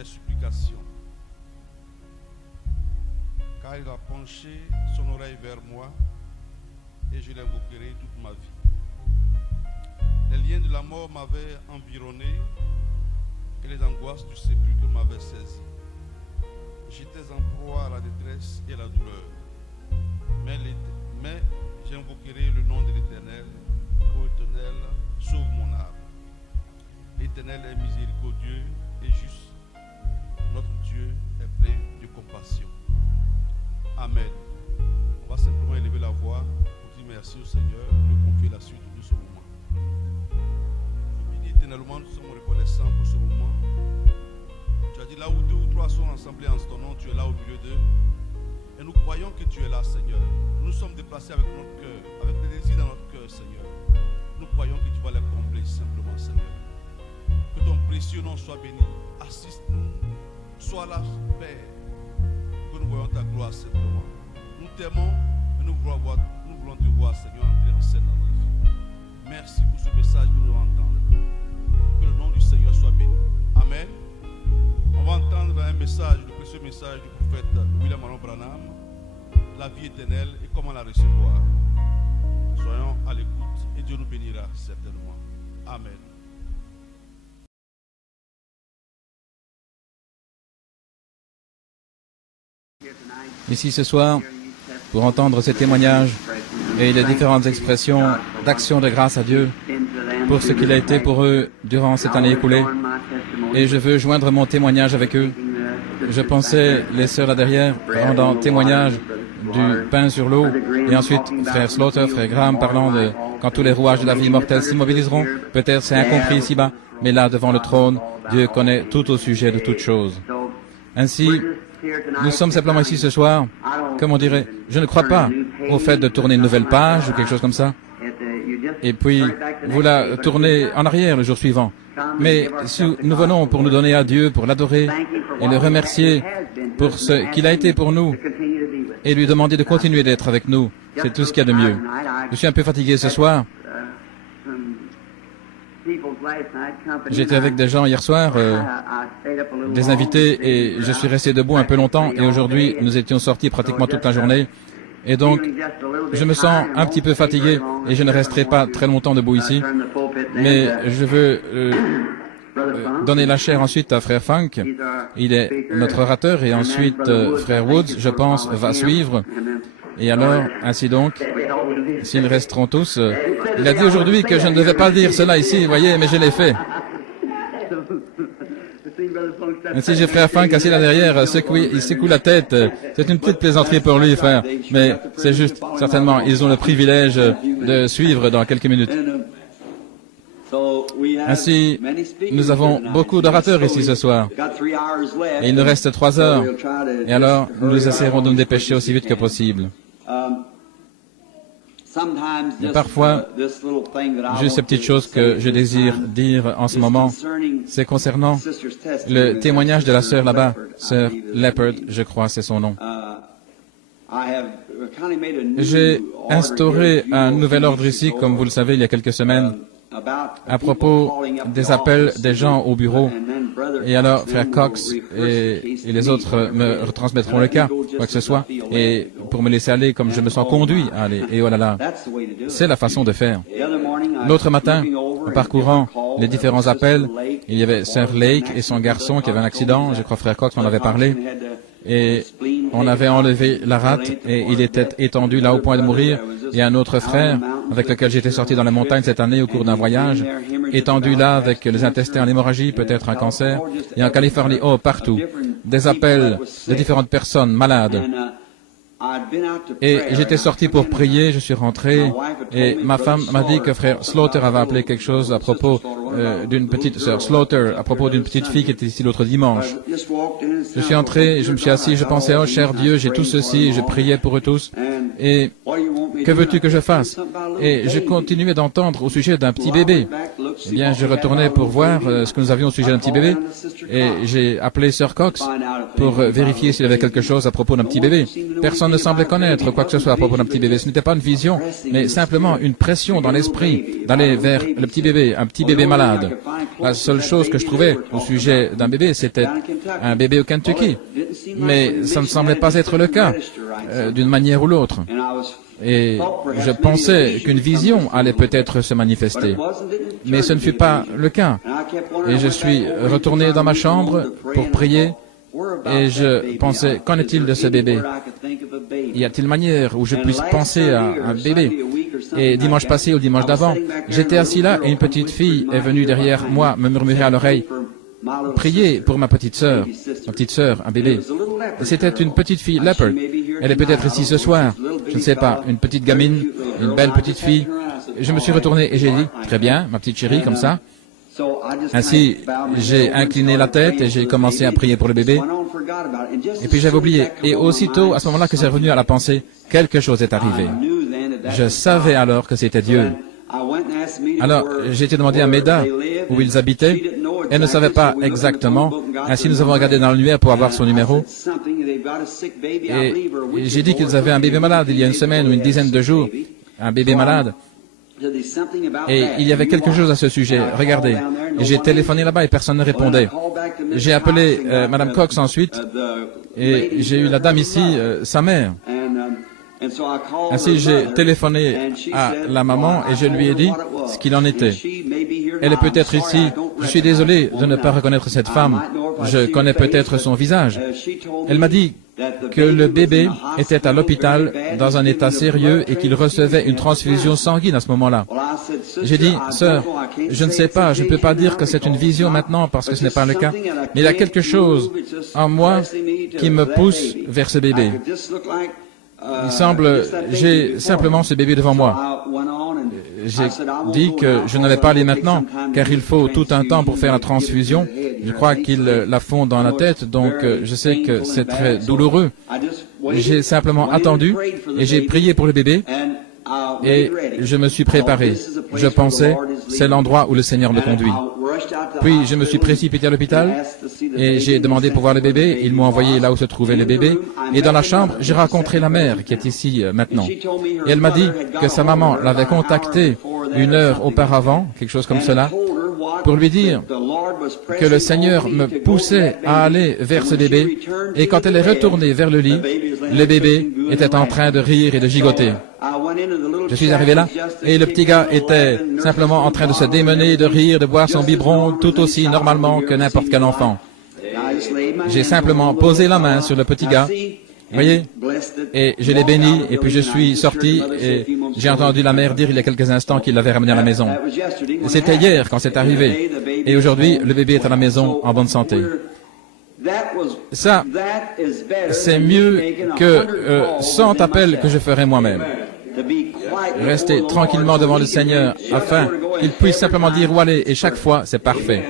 mes supplications, car il a penché son oreille vers moi et je l'invoquerai toute ma vie. Les liens de la mort m'avaient environné et les angoisses du sépulcre m'avaient saisi. J'étais en proie à la détresse et à la douleur, mais j'invoquerai le nom de l'Éternel. Ô Éternel, sauve mon âme. L'Éternel est miséricordieux et juste. Notre Dieu est plein de compassion. Amen. On va simplement élever la voix pour dire merci au Seigneur, lui confier la suite de ce moment. Je dis éternellement, nous sommes reconnaissants pour ce moment. Tu as dit là où 2 ou 3 sont assemblés en ton nom, tu es là au milieu d'eux. Et nous croyons que tu es là, Seigneur. Nous nous sommes déplacés avec notre cœur, avec les désirs dans notre cœur, Seigneur. Nous croyons que tu vas les combler simplement, Seigneur. Que ton précieux nom soit béni. Assiste-nous. Sois là, Père. Que nous voyons ta gloire simplement. Nous t'aimons et nous voulons te voir, Seigneur, entrer en scène dans notre vie. Merci pour ce message que nous allons entendre. Que le nom du Seigneur soit béni. Amen. On va entendre un message, le précieux message du prophète William Allen Branham, la vie éternelle et comment la recevoir. Soyons à l'écoute et Dieu nous bénira certainement. Amen. Ici ce soir, pour entendre ces témoignages et les différentes expressions d'action de grâce à Dieu pour ce qu'il a été pour eux durant cette année écoulée. Et je veux joindre mon témoignage avec eux. Je pensais les sœurs là derrière rendant témoignage du pain sur l'eau, et ensuite frère Slaughter, frère Graham parlant de quand tous les rouages de la vie mortelle s'immobiliseront. Peut-être c'est incompris ici-bas, mais là devant le trône, Dieu connaît tout au sujet de toutes choses. Ainsi, nous sommes simplement ici ce soir, comme on dirait, je ne crois pas au fait de tourner une nouvelle page ou quelque chose comme ça, et puis vous la tournez en arrière le jour suivant. Mais si nous venons pour nous donner à Dieu, pour l'adorer et le remercier pour ce qu'il a été pour nous et lui demander de continuer d'être avec nous, c'est tout ce qu'il y a de mieux. Je suis un peu fatigué ce soir. J'étais avec des gens hier soir, des invités, et je suis resté debout un peu longtemps, et aujourd'hui nous étions sortis pratiquement toute la journée. Et donc, je me sens un petit peu fatigué et je ne resterai pas très longtemps debout ici. Mais je veux donner la chair ensuite à frère Funk. Il est notre orateur et ensuite frère Woods, je pense, va suivre. Et alors, ainsi donc, s'ils resteront tous, il a dit aujourd'hui que je ne devais pas dire cela ici, vous voyez, mais je l'ai fait. Ainsi, j'ai frère Funk assis là derrière, il secoue la tête. C'est une petite plaisanterie pour lui, frère. Mais c'est juste, certainement, ils ont le privilège de suivre dans quelques minutes. Ainsi, nous avons beaucoup d'orateurs ici ce soir. Et il nous reste 3 heures. Et alors, nous essaierons de nous dépêcher aussi vite que possible. Et parfois, juste ces petites choses que je désire dire en ce moment, c'est concernant le témoignage de la sœur là-bas, sœur Leopard, je crois, c'est son nom. J'ai instauré un nouvel ordre ici, comme vous le savez, il y a quelques semaines, à propos des appels des gens au bureau. Et alors, frère Cox et les autres me retransmettront le cas, quoi que ce soit, et pour me laisser aller comme je me sens conduit à aller. Et oh là là, c'est la façon de faire. L'autre matin, en parcourant les différents appels, il y avait sœur Lake et son garçon qui avait un accident, je crois frère Cox m'en avait parlé, et on avait enlevé la rate et il était étendu là au point de mourir. Et un autre frère, avec lequel j'étais sorti dans la montagne cette année au cours d'un voyage, étendu là avec les intestins en hémorragie, peut-être un cancer, et en Californie, oh, partout, des appels de différentes personnes malades. Et j'étais sorti pour prier, je suis rentré, et ma femme m'a dit que frère Slaughter avait appelé quelque chose à propos d'une petite sœur Slaughter, à propos d'une petite fille qui était ici l'autre dimanche. Je suis entré, je me suis assis, je pensais, oh cher Dieu, j'ai tout ceci, je priais pour eux tous, et que veux-tu que je fasse? Et je continuais d'entendre au sujet d'un petit bébé. eh bien, je retournais pour voir ce que nous avions au sujet d'un petit bébé, et j'ai appelé Sœur Cox pour vérifier s'il y avait quelque chose à propos d'un petit bébé. Personne ne semblait connaître quoi que ce soit à propos d'un petit bébé. Ce n'était pas une vision, mais simplement une pression dans l'esprit d'aller vers le petit bébé, un petit bébé malade. La seule chose que je trouvais au sujet d'un bébé, c'était un bébé au Kentucky. Mais ça ne semblait pas être le cas, d'une manière ou l'autre. Et je pensais qu'une vision allait peut-être se manifester. Mais ce ne fut pas le cas. Et je suis retourné dans ma chambre pour prier. Et je pensais, qu'en est-il de ce bébé? Y a-t-il manière où je puisse penser à un bébé? Et dimanche passé ou dimanche d'avant, j'étais assis là et une petite fille est venue derrière moi me murmurer à l'oreille, « Priez pour ma petite sœur, un bébé. » C'était une petite fille leopard. Elle est peut-être ici ce soir. Je ne sais pas, une petite gamine, une belle petite fille. Je me suis retourné et j'ai dit, « Très bien, ma petite chérie, comme ça. » Ainsi, j'ai incliné la tête et j'ai commencé à prier pour le bébé. Et puis j'avais oublié. Et aussitôt, à ce moment-là que c'est revenu à la pensée, quelque chose est arrivé. Je savais alors que c'était Dieu. Alors, j'ai été demandé à Meda où ils habitaient. Elle ne savait pas exactement. Ainsi, nous avons regardé dans l'annuaire pour avoir son numéro. Et j'ai dit qu'ils avaient un bébé malade il y a une semaine ou une dizaine de jours. Un bébé malade. Et il y avait quelque chose à ce sujet. Regardez. Et j'ai téléphoné là-bas et personne ne répondait. J'ai appelé Madame Cox ensuite et j'ai eu la dame ici, sa mère. Ainsi, j'ai téléphoné à la maman et je lui ai dit ce qu'il en était. Elle est peut-être ici. Je suis désolé de ne pas reconnaître cette femme. Je connais peut-être son visage. Elle m'a dit que le bébé était à l'hôpital dans un état sérieux et qu'il recevait une transfusion sanguine à ce moment-là. J'ai dit, sœur, je ne sais pas, je ne peux pas dire que c'est une vision maintenant parce que ce n'est pas le cas, mais il y a quelque chose en moi qui me pousse vers ce bébé. Il semble, j'ai simplement ce bébé devant moi. J'ai dit que je n'allais pas aller maintenant, car il faut tout un temps pour faire la transfusion. Je crois qu'ils la font dans la tête, donc je sais que c'est très douloureux. J'ai simplement attendu et j'ai prié pour le bébé et je me suis préparé. Je pensais, c'est l'endroit où le Seigneur me conduit. Puis je me suis précipité à l'hôpital et j'ai demandé pour voir le bébé. Ils m'ont envoyé là où se trouvait le bébé. Et dans la chambre, j'ai rencontré la mère qui est ici maintenant. Et elle m'a dit que sa maman l'avait contactée 1 heure auparavant, quelque chose comme cela, pour lui dire que le Seigneur me poussait à aller vers ce bébé. Et quand elle est retournée vers le lit, le bébé était en train de rire et de gigoter. Je suis arrivé là, et le petit gars était simplement en train de se démener, de rire, de boire son biberon, tout aussi normalement que n'importe quel enfant. J'ai simplement posé la main sur le petit gars, vous voyez, et je l'ai béni, et puis je suis sorti, et j'ai entendu la mère dire il y a quelques instants qu'il l'avait ramené à la maison. C'était hier quand c'est arrivé, et aujourd'hui, le bébé est à la maison en bonne santé. Ça, c'est mieux que 100 appels que je ferai moi-même. Rester tranquillement devant le Seigneur afin qu'il puisse simplement dire où aller et chaque fois c'est parfait.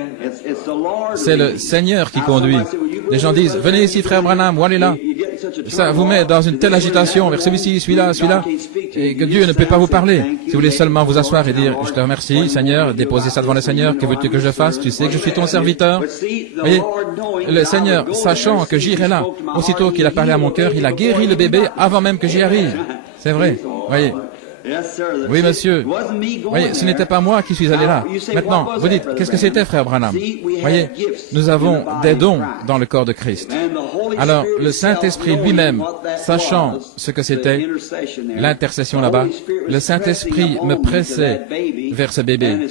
C'est le Seigneur qui conduit. Les gens disent venez ici frère Branham, où allez là. Ça vous met dans une telle agitation vers celui-ci, celui-là, et que Dieu ne peut pas vous parler. Si vous voulez seulement vous asseoir et dire je te remercie Seigneur, déposer ça devant le Seigneur, que veux-tu que je fasse, tu sais que je suis ton serviteur. Voyez, le Seigneur, sachant que j'irai là, aussitôt qu'il a parlé à mon cœur, il a guéri le bébé avant même que j'y arrive. C'est vrai, voyez. Oui, monsieur. Voyez, ce n'était pas moi qui suis allé là. Maintenant, vous dites, qu'est-ce que c'était, frère Branham? Voyez, nous avons des dons dans le corps de Christ. Alors, le Saint-Esprit lui-même, sachant ce que c'était, l'intercession là-bas, le Saint-Esprit me pressait vers ce bébé.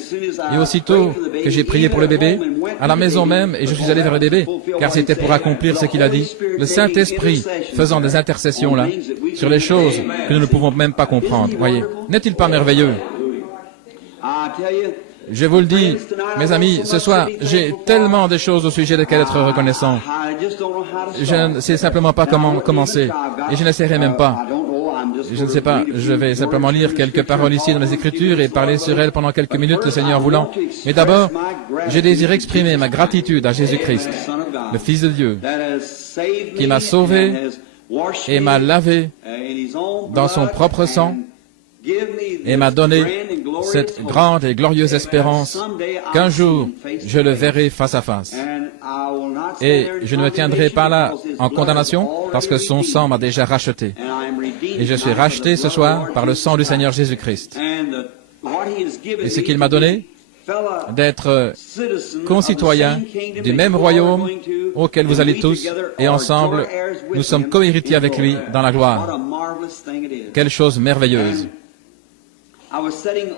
Et aussitôt que j'ai prié pour le bébé, à la maison même, et je suis allé vers le bébé, car c'était pour accomplir ce qu'il a dit, le Saint-Esprit faisant des intercessions là, sur les choses que nous ne pouvons même pas comprendre. Voyez, n'est-il pas merveilleux? Je vous le dis, mes amis, ce soir, j'ai tellement de choses au sujet desquelles être reconnaissant. Je ne sais simplement pas comment commencer, et je n'essaierai même pas. Je ne sais pas, je vais simplement lire quelques paroles ici dans les Écritures et parler sur elles pendant quelques minutes, le Seigneur voulant. Mais d'abord, je désire exprimer ma gratitude à Jésus-Christ, le Fils de Dieu, qui m'a sauvé et m'a lavé dans son propre sang et m'a donné cette grande et glorieuse espérance qu'un jour je le verrai face à face. Et je ne me tiendrai pas là en condamnation parce que son sang m'a déjà racheté. Et je suis racheté ce soir par le sang du Seigneur Jésus-Christ. Et ce qu'il m'a donné, d'être concitoyen du même royaume auquel vous allez tous, et ensemble, nous sommes co-héritiers avec lui dans la gloire. Quelle chose merveilleuse!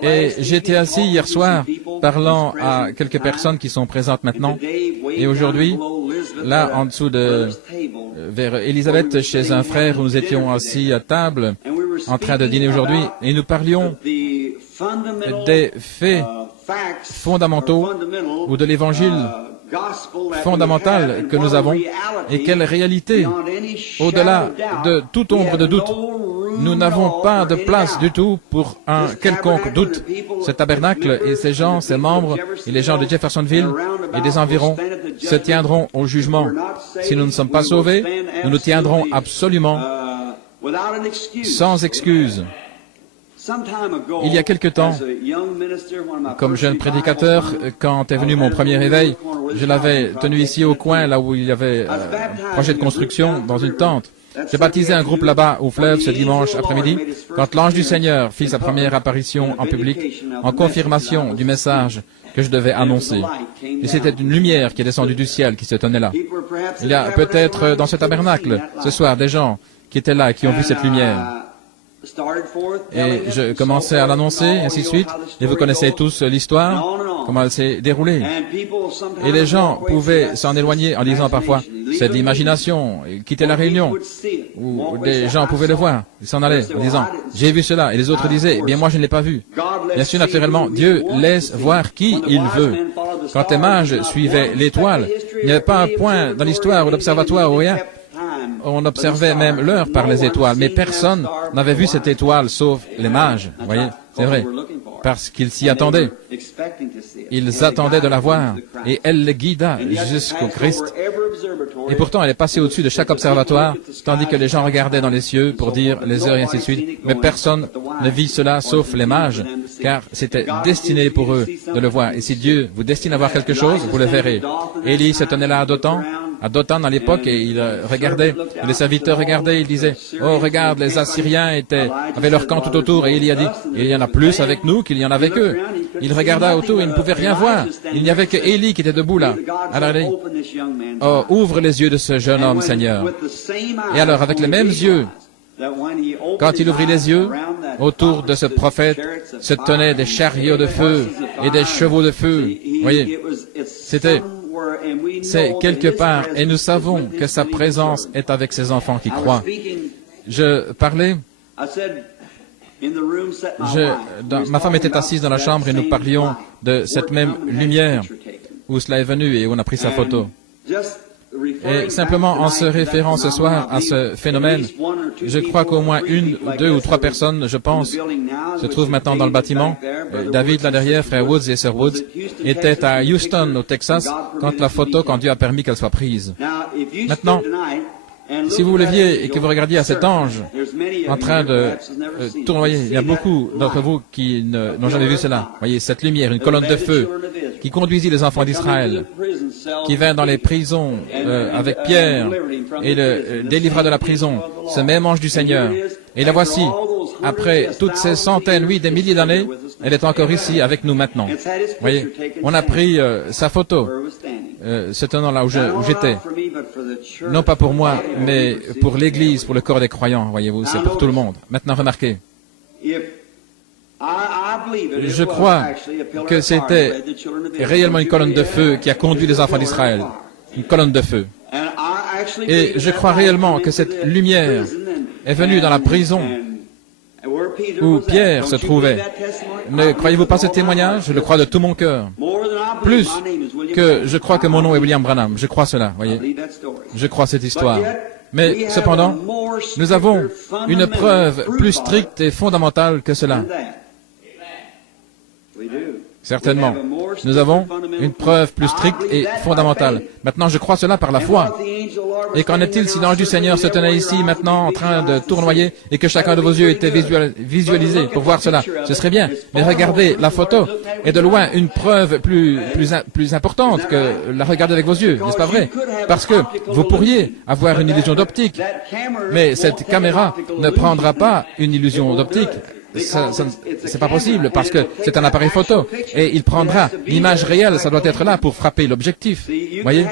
Et j'étais assis hier soir parlant à quelques personnes qui sont présentes maintenant. Et aujourd'hui, là en dessous vers Élisabeth, chez un frère où nous étions assis à table en train de dîner aujourd'hui, et nous parlions des faits fondamentaux ou de l'évangile fondamental que nous avons et quelle réalité, au-delà de toute ombre de doute. Nous n'avons pas de place du tout pour un quelconque doute. Ce tabernacle et ses gens, ses membres et les gens de Jeffersonville et des environs se tiendront au jugement. Si nous ne sommes pas sauvés, nous nous tiendrons absolument sans excuse. Il y a quelque temps, comme jeune prédicateur, quand est venu mon premier réveil, je l'avais tenu ici au coin, là où il y avait un projet de construction, dans une tente. J'ai baptisé un groupe là-bas au fleuve ce dimanche après-midi, quand l'ange du Seigneur fit sa première apparition en public, en confirmation du message que je devais annoncer. Et c'était une lumière qui est descendue du ciel qui se tenait là. Il y a peut-être dans ce tabernacle, ce soir, des gens qui étaient là et qui ont vu cette lumière. Et je commençais à l'annoncer, ainsi de suite. Et vous connaissez tous l'histoire, comment elle s'est déroulée. Et les gens pouvaient s'en éloigner en disant parfois, c'est de l'imagination, quitter la réunion. Ou des gens pouvaient le voir, ils s'en allaient en disant, j'ai vu cela. Et les autres disaient, eh bien moi je ne l'ai pas vu. Bien sûr, naturellement, Dieu laisse voir qui il veut. Quand les mages suivaient l'étoile, il n'y avait pas un point dans l'histoire ou l'observatoire ou rien. On observait même l'heure par les étoiles, mais personne n'avait vu cette étoile sauf les mages. Vous voyez, c'est vrai, parce qu'ils s'y attendaient. Ils attendaient de la voir, et elle les guida jusqu'au Christ. Et pourtant, elle est passée au-dessus de chaque observatoire, tandis que les gens regardaient dans les cieux pour dire les heures et ainsi de suite. Mais personne ne vit cela sauf les mages, car c'était destiné pour eux de le voir. Et si Dieu vous destine à voir quelque chose, vous le verrez. Élie se tenait là à Dothan à l'époque, et il regardait, les serviteurs regardaient, ils disaient, oh regarde, les Assyriens avaient leur camp tout autour, et il a dit, il y en a plus avec nous qu'il y en a avec eux. Il regarda autour, il ne pouvait rien voir, il n'y avait que Élie qui était debout là. Alors il dit, oh ouvre les yeux de ce jeune homme, Seigneur. Et alors avec les mêmes yeux, quand il ouvrit les yeux, autour de ce prophète se tenaient des chariots de feu et des chevaux de feu. Vous voyez, c'est quelque part, et nous savons que sa présence est avec ses enfants qui croient. Je parlais, ma femme était assise dans la chambre et nous parlions de cette même lumière où cela est venu et où on a pris sa photo. Et simplement en se référant ce soir à ce phénomène, je crois qu'au moins 1, 2 ou 3 personnes, je pense, se trouvent maintenant dans le bâtiment. David là derrière, frère Woods et sœur Woods, étaient à Houston, au Texas, quand Dieu a permis qu'elle soit prise. Maintenant, si vous leviez et que vous regardiez à cet ange en train de tournoyer, il y a beaucoup d'entre vous qui n'ont jamais vu cela. Voyez, cette lumière, une colonne de feu qui conduisit les enfants d'Israël, qui vint dans les prisons avec Pierre et le délivra de la prison, ce même ange du Seigneur. Et la voici, après toutes ces centaines, oui, des milliers d'années, elle est encore ici avec nous maintenant. Voyez, on a pris sa photo, se tenant là où j'étais. Non pas pour moi, mais pour l'Église, pour le corps des croyants, voyez-vous, c'est pour tout le monde. Maintenant, remarquez. Je crois que c'était réellement une colonne de feu qui a conduit les enfants d'Israël. Une colonne de feu. Et je crois réellement que cette lumière est venue dans la prison où Pierre se trouvait. Ne croyez-vous pas ce témoignage? Je le crois de tout mon cœur. Plus que je crois que mon nom est William Branham. Je crois cela, voyez. Je crois cette histoire. Mais cependant, nous avons une preuve plus stricte et fondamentale que cela. Certainement. Nous avons une preuve plus stricte et fondamentale. Maintenant, je crois cela par la foi. Et qu'en est-il si l'ange du Seigneur se tenait ici maintenant en train de tournoyer et que chacun de vos yeux était visualisé pour voir cela? Ce serait bien. Mais regardez la photo est de loin une preuve plus importante que la regarder avec vos yeux, n'est-ce pas vrai? Parce que vous pourriez avoir une illusion d'optique, mais cette caméra ne prendra pas une illusion d'optique. C'est pas possible parce que c'est un appareil photo et il prendra l'image réelle, ça doit être là pour frapper l'objectif. Voyez,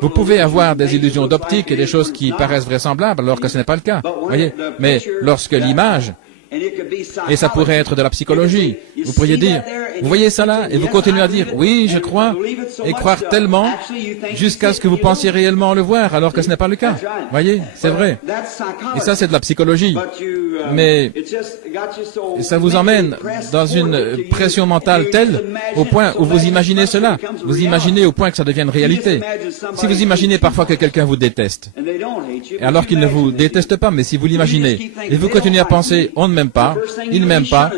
vous pouvez avoir des illusions d'optique et des choses qui paraissent vraisemblables alors que ce n'est pas le cas. Voyez, mais lorsque l'image, et ça pourrait être de la psychologie, vous pourriez dire, vous voyez ça là, et vous continuez à dire, oui, je crois, et croire tellement jusqu'à ce que vous pensiez réellement le voir alors que ce n'est pas le cas. Voyez, c'est vrai. Et ça, c'est de la psychologie. Mais ça vous emmène dans une pression mentale telle au point où vous imaginez cela. Vous imaginez au point que ça devienne réalité. Si vous imaginez parfois que quelqu'un vous déteste, alors qu'il ne vous déteste pas, mais si vous l'imaginez, et vous continuez à penser, on ne m'aime pas, il ne m'aime pas,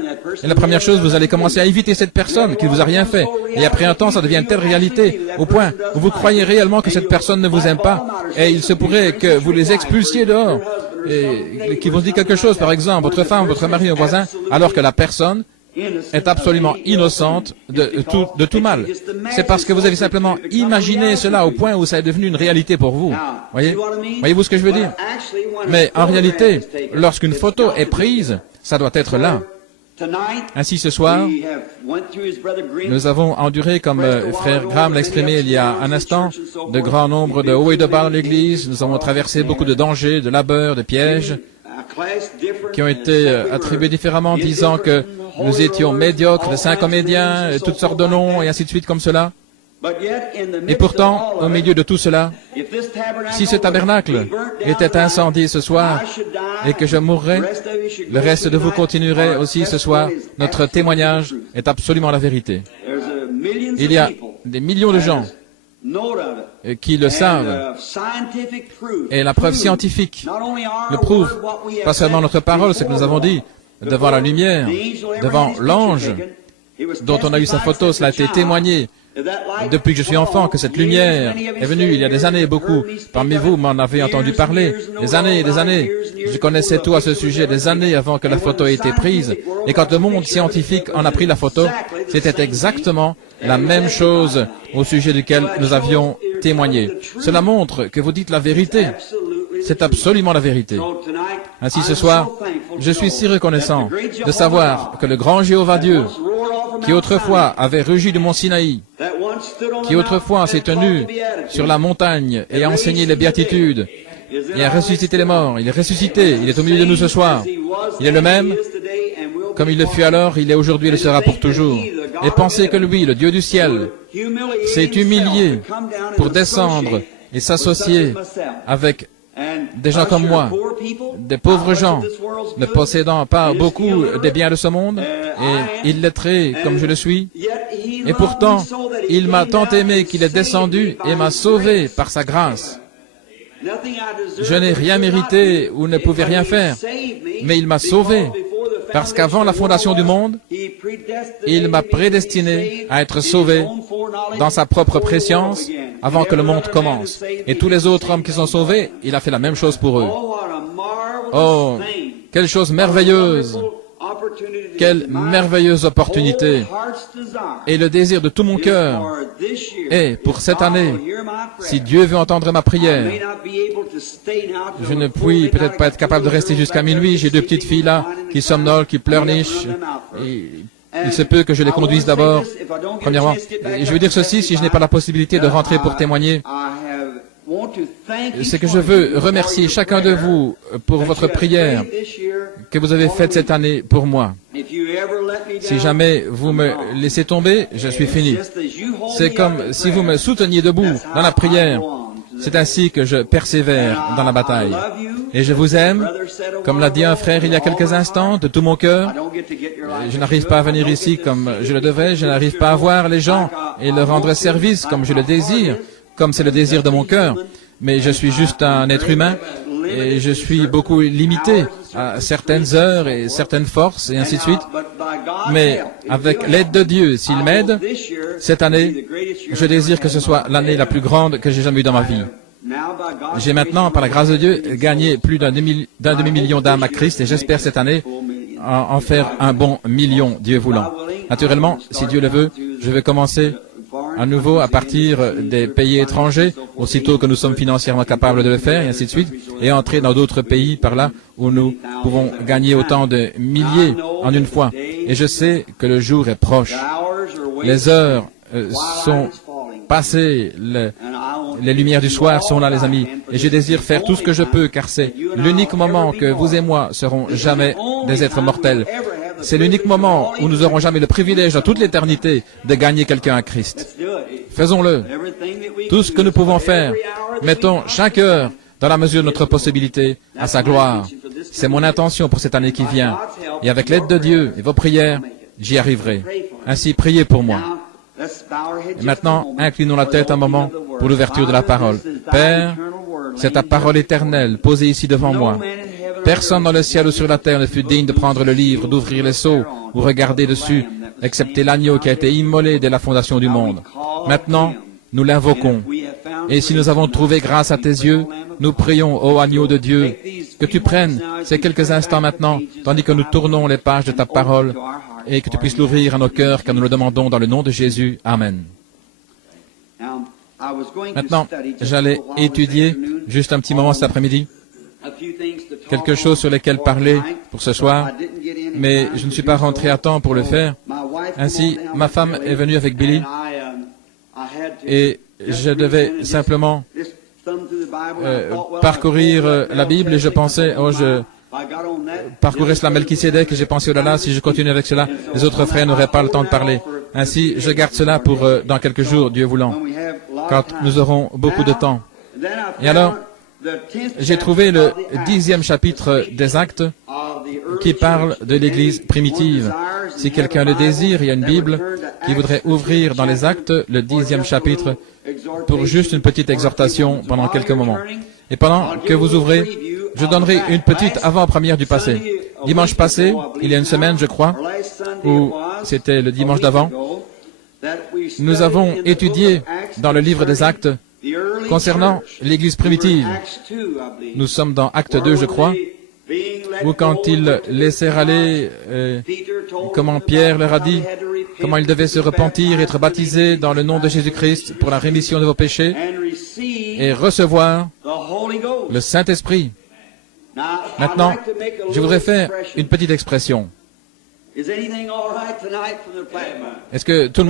et la première chose, vous allez commencer à éviter cette personne qui ne vous a rien fait. Et après un temps, ça devient une telle réalité, au point où vous croyez réellement que cette personne ne vous aime pas, et il se pourrait que vous les expulsiez dehors, et qu'ils vous disent quelque chose, par exemple, votre femme, votre mari, un voisin, alors que la personne est absolument innocente de tout mal. C'est parce que vous avez simplement imaginé cela au point où ça est devenu une réalité pour vous. Voyez-vous ce que je veux dire? Mais en réalité, lorsqu'une photo est prise, ça doit être là. Ainsi, ce soir, nous avons enduré, comme frère Graham l'a exprimé il y a un instant, de grands nombres de hauts et de bas dans l'Église. Nous avons traversé beaucoup de dangers, de labeurs, de pièges qui ont été attribués différemment, disant que nous étions médiocres, de saints comédiens, toutes sortes de noms, et ainsi de suite comme cela. Et pourtant, au milieu de tout cela, si ce tabernacle était incendié ce soir et que je mourrais, le reste de vous continuerait aussi ce soir. Notre témoignage est absolument la vérité. Il y a des millions de gens qui le savent. Et la preuve scientifique le prouve. Pas seulement notre parole, ce que nous avons dit, devant la lumière, devant l'ange, dont on a eu sa photo, cela a été témoigné. Depuis que je suis enfant, que cette lumière est venue il y a des années, beaucoup. Parmi vous m'en avez entendu parler, des années et des années. Je connaissais tout à ce sujet des années avant que la photo ait été prise. Et quand le monde scientifique en a pris la photo, c'était exactement la même chose au sujet duquel nous avions témoigné. Cela montre que vous dites la vérité. C'est absolument la vérité. Ainsi ce soir, je suis si reconnaissant de savoir que le grand Jéhovah Dieu, qui autrefois avait rugi du mont Sinaï, qui autrefois s'est tenu sur la montagne et a enseigné les béatitudes, et a ressuscité les morts, il est ressuscité, il est au milieu de nous ce soir. Il est le même, comme il le fut alors, il est aujourd'hui et le sera pour toujours. Et pensez que lui, le Dieu du ciel, s'est humilié pour descendre et s'associer avec des gens comme moi, des pauvres gens, ne possédant pas beaucoup des biens de ce monde, et illettré comme je le suis, et pourtant, il m'a tant aimé qu'il est descendu et m'a sauvé par sa grâce. Je n'ai rien mérité ou ne pouvais rien faire, mais il m'a sauvé, parce qu'avant la fondation du monde, il m'a prédestiné à être sauvé dans sa propre préscience avant que le monde commence. Et tous les autres hommes qui sont sauvés, il a fait la même chose pour eux. Oh, quelle chose merveilleuse! Quelle merveilleuse opportunité! Et le désir de tout mon cœur est, pour cette année, si Dieu veut entendre ma prière, je ne puis peut-être pas être capable de rester jusqu'à minuit. J'ai deux petites filles là, qui somnolent, qui pleurnichent. Il se peut que je les conduise d'abord, premièrement. Et je veux dire ceci, si je n'ai pas la possibilité de rentrer pour témoigner, c'est que je veux remercier chacun de vous pour votre prière que vous avez faite cette année pour moi. Si jamais vous me laissez tomber, je suis fini. C'est comme si vous me souteniez debout dans la prière. C'est ainsi que je persévère dans la bataille. Et je vous aime, comme l'a dit un frère il y a quelques instants, de tout mon cœur. Je n'arrive pas à venir ici comme je le devrais, je n'arrive pas à voir les gens et leur rendre service comme je le désire, comme c'est le désir de mon cœur. Mais je suis juste un être humain et je suis beaucoup limité à certaines heures et certaines forces et ainsi de suite. Mais avec l'aide de Dieu, s'il m'aide, cette année, je désire que ce soit l'année la plus grande que j'ai jamais eue dans ma vie. J'ai maintenant, par la grâce de Dieu, gagné plus d'un demi-million d'âmes à Christ et j'espère cette année en faire un bon million, Dieu voulant. Naturellement, si Dieu le veut, je vais commencer à nouveau à partir des pays étrangers, aussitôt que nous sommes financièrement capables de le faire, et ainsi de suite, et entrer dans d'autres pays par là où nous pouvons gagner autant de milliers en une fois. Et je sais que le jour est proche. Les heures sont passées, les lumières du soir sont là, les amis, et je désire faire tout ce que je peux, car c'est l'unique moment que vous et moi serons jamais des êtres mortels. C'est l'unique moment où nous aurons jamais le privilège dans toute l'éternité de gagner quelqu'un à Christ. Faisons-le. Tout ce que nous pouvons faire, mettons chaque heure, dans la mesure de notre possibilité, à sa gloire. C'est mon intention pour cette année qui vient. Et avec l'aide de Dieu et vos prières, j'y arriverai. Ainsi, priez pour moi. Et maintenant, inclinons la tête un moment pour l'ouverture de la parole. Père, c'est ta parole éternelle posée ici devant moi. Personne dans le ciel ou sur la terre ne fut digne de prendre le livre, d'ouvrir les sceaux ou regarder dessus, excepté l'agneau qui a été immolé dès la fondation du monde. Maintenant, nous l'invoquons. Et si nous avons trouvé grâce à tes yeux, nous prions, ô agneau de Dieu, que tu prennes ces quelques instants maintenant, tandis que nous tournons les pages de ta parole, et que tu puisses l'ouvrir à nos cœurs, car nous le demandons dans le nom de Jésus. Amen. Maintenant, j'allais étudier, juste un petit moment cet après-midi, quelque chose sur lequel parler pour ce soir, mais je ne suis pas rentré à temps pour le faire. Ainsi, ma femme est venue avec Billy, et je devais simplement parcourir la Bible, et je pensais, je parcourais cela Melchisédek, et j'ai pensé, oh là là, si je continue avec cela, les autres frères n'auraient pas le temps de parler. Ainsi, je garde cela pour dans quelques jours, Dieu voulant, quand nous aurons beaucoup de temps. Et alors, j'ai trouvé le 10e chapitre des Actes qui parle de l'Église primitive. Si quelqu'un le désire, il y a une Bible qui voudrait ouvrir dans les Actes le 10e chapitre pour juste une petite exhortation pendant quelques moments. Et pendant que vous ouvrez, je donnerai une petite avant-première du passé. Dimanche passé, il y a une semaine, je crois, ou c'était le dimanche d'avant, nous avons étudié dans le livre des Actes concernant l'Église primitive. Nous sommes dans Acte 2, je crois, où quand ils laissèrent aller, comment Pierre leur a dit, comment ils devaient se repentir, être baptisés dans le nom de Jésus-Christ pour la rémission de vos péchés et recevoir le Saint-Esprit. Maintenant, je voudrais faire une petite expression. Est-ce que tout le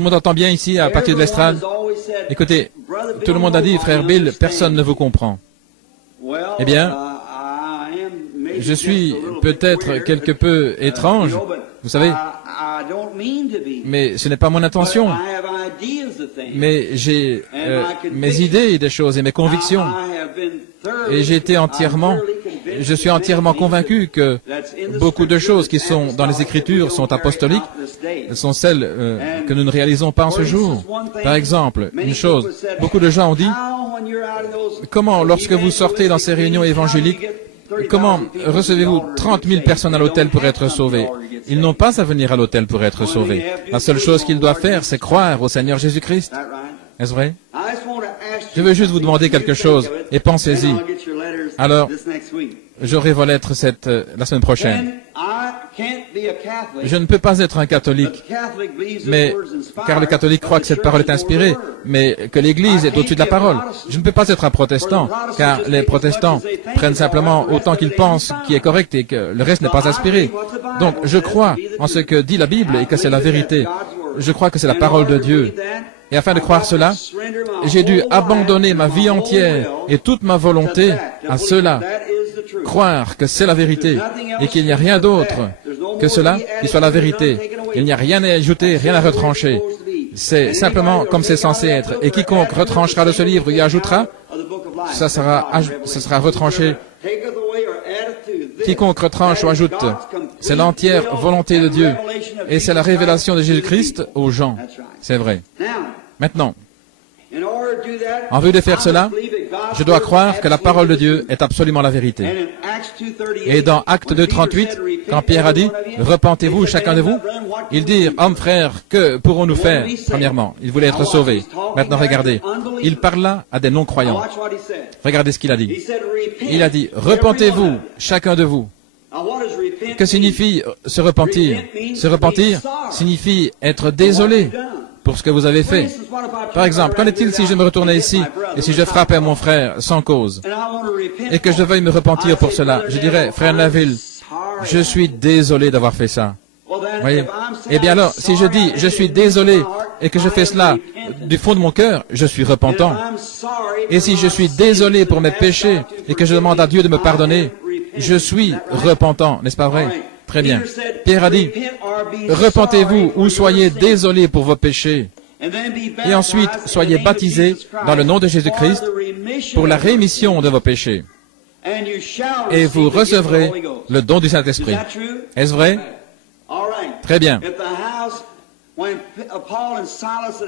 monde entend bien ici à partir de l'estrade? Écoutez, tout le monde a dit, frère Bill, personne ne vous comprend. Eh bien, je suis peut-être quelque peu étrange, vous savez, mais ce n'est pas mon intention. Mais j'ai mes idées des choses et mes convictions. Et je suis entièrement convaincu que beaucoup de choses qui sont dans les Écritures sont apostoliques, sont celles que nous ne réalisons pas en ce jour. Par exemple, une chose, beaucoup de gens ont dit, comment, lorsque vous sortez dans ces réunions évangéliques, comment recevez-vous 30 000 personnes à l'hôtel pour être sauvées? Ils n'ont pas à venir à l'hôtel pour être sauvés. La seule chose qu'ils doivent faire, c'est croire au Seigneur Jésus-Christ. Est-ce vrai? Je veux juste vous demander quelque chose, et pensez-y. Alors, j'aurai vos lettres la semaine prochaine. Je ne peux pas être un catholique, car le catholique croit que cette parole est inspirée, mais que l'Église est au-dessus de la parole. Je ne peux pas être un protestant, car les protestants prennent simplement autant qu'ils pensent qui est correct et que le reste n'est pas inspiré. Donc, je crois en ce que dit la Bible et que c'est la vérité. Je crois que c'est la parole de Dieu. Et afin de croire cela, j'ai dû abandonner ma vie entière et toute ma volonté à cela. Croire que c'est la vérité et qu'il n'y a rien d'autre que cela qui soit la vérité. Il n'y a rien à ajouter, rien à retrancher. C'est simplement comme c'est censé être. Et quiconque retranchera de ce livre y ajoutera, ça sera retranché. Quiconque retranche ou ajoute, c'est l'entière volonté de Dieu. Et c'est la révélation de Jésus-Christ aux gens. C'est vrai. Maintenant, En vue de faire cela, je dois croire que la parole de Dieu est absolument la vérité. Et dans Actes 2:38, quand Pierre a dit, « Repentez-vous chacun de vous », il dit, « Hommes, frères, que pourrons-nous faire ?» Premièrement, il voulait être sauvé. Maintenant, regardez, il parla à des non-croyants. Regardez ce qu'il a dit. Il a dit, « Repentez-vous chacun de vous ». Que signifie se repentir? Se repentir signifie être désolé pour ce que vous avez fait. Par exemple, qu'en est-il si je me retournais ici et si je frappais mon frère sans cause et que je veuille me repentir pour cela? Je dirais, frère Neville, je suis désolé d'avoir fait ça. Voyez? Eh bien alors, si je dis, je suis désolé et que je fais cela du fond de mon cœur, je suis repentant. Et si je suis désolé pour mes péchés et que je demande à Dieu de me pardonner, je suis repentant, n'est-ce pas vrai? Très bien. Pierre a dit, repentez-vous ou soyez désolés pour vos péchés. Et ensuite, soyez baptisés dans le nom de Jésus-Christ pour la rémission de vos péchés. Et vous recevrez le don du Saint-Esprit. Est-ce vrai? Très bien.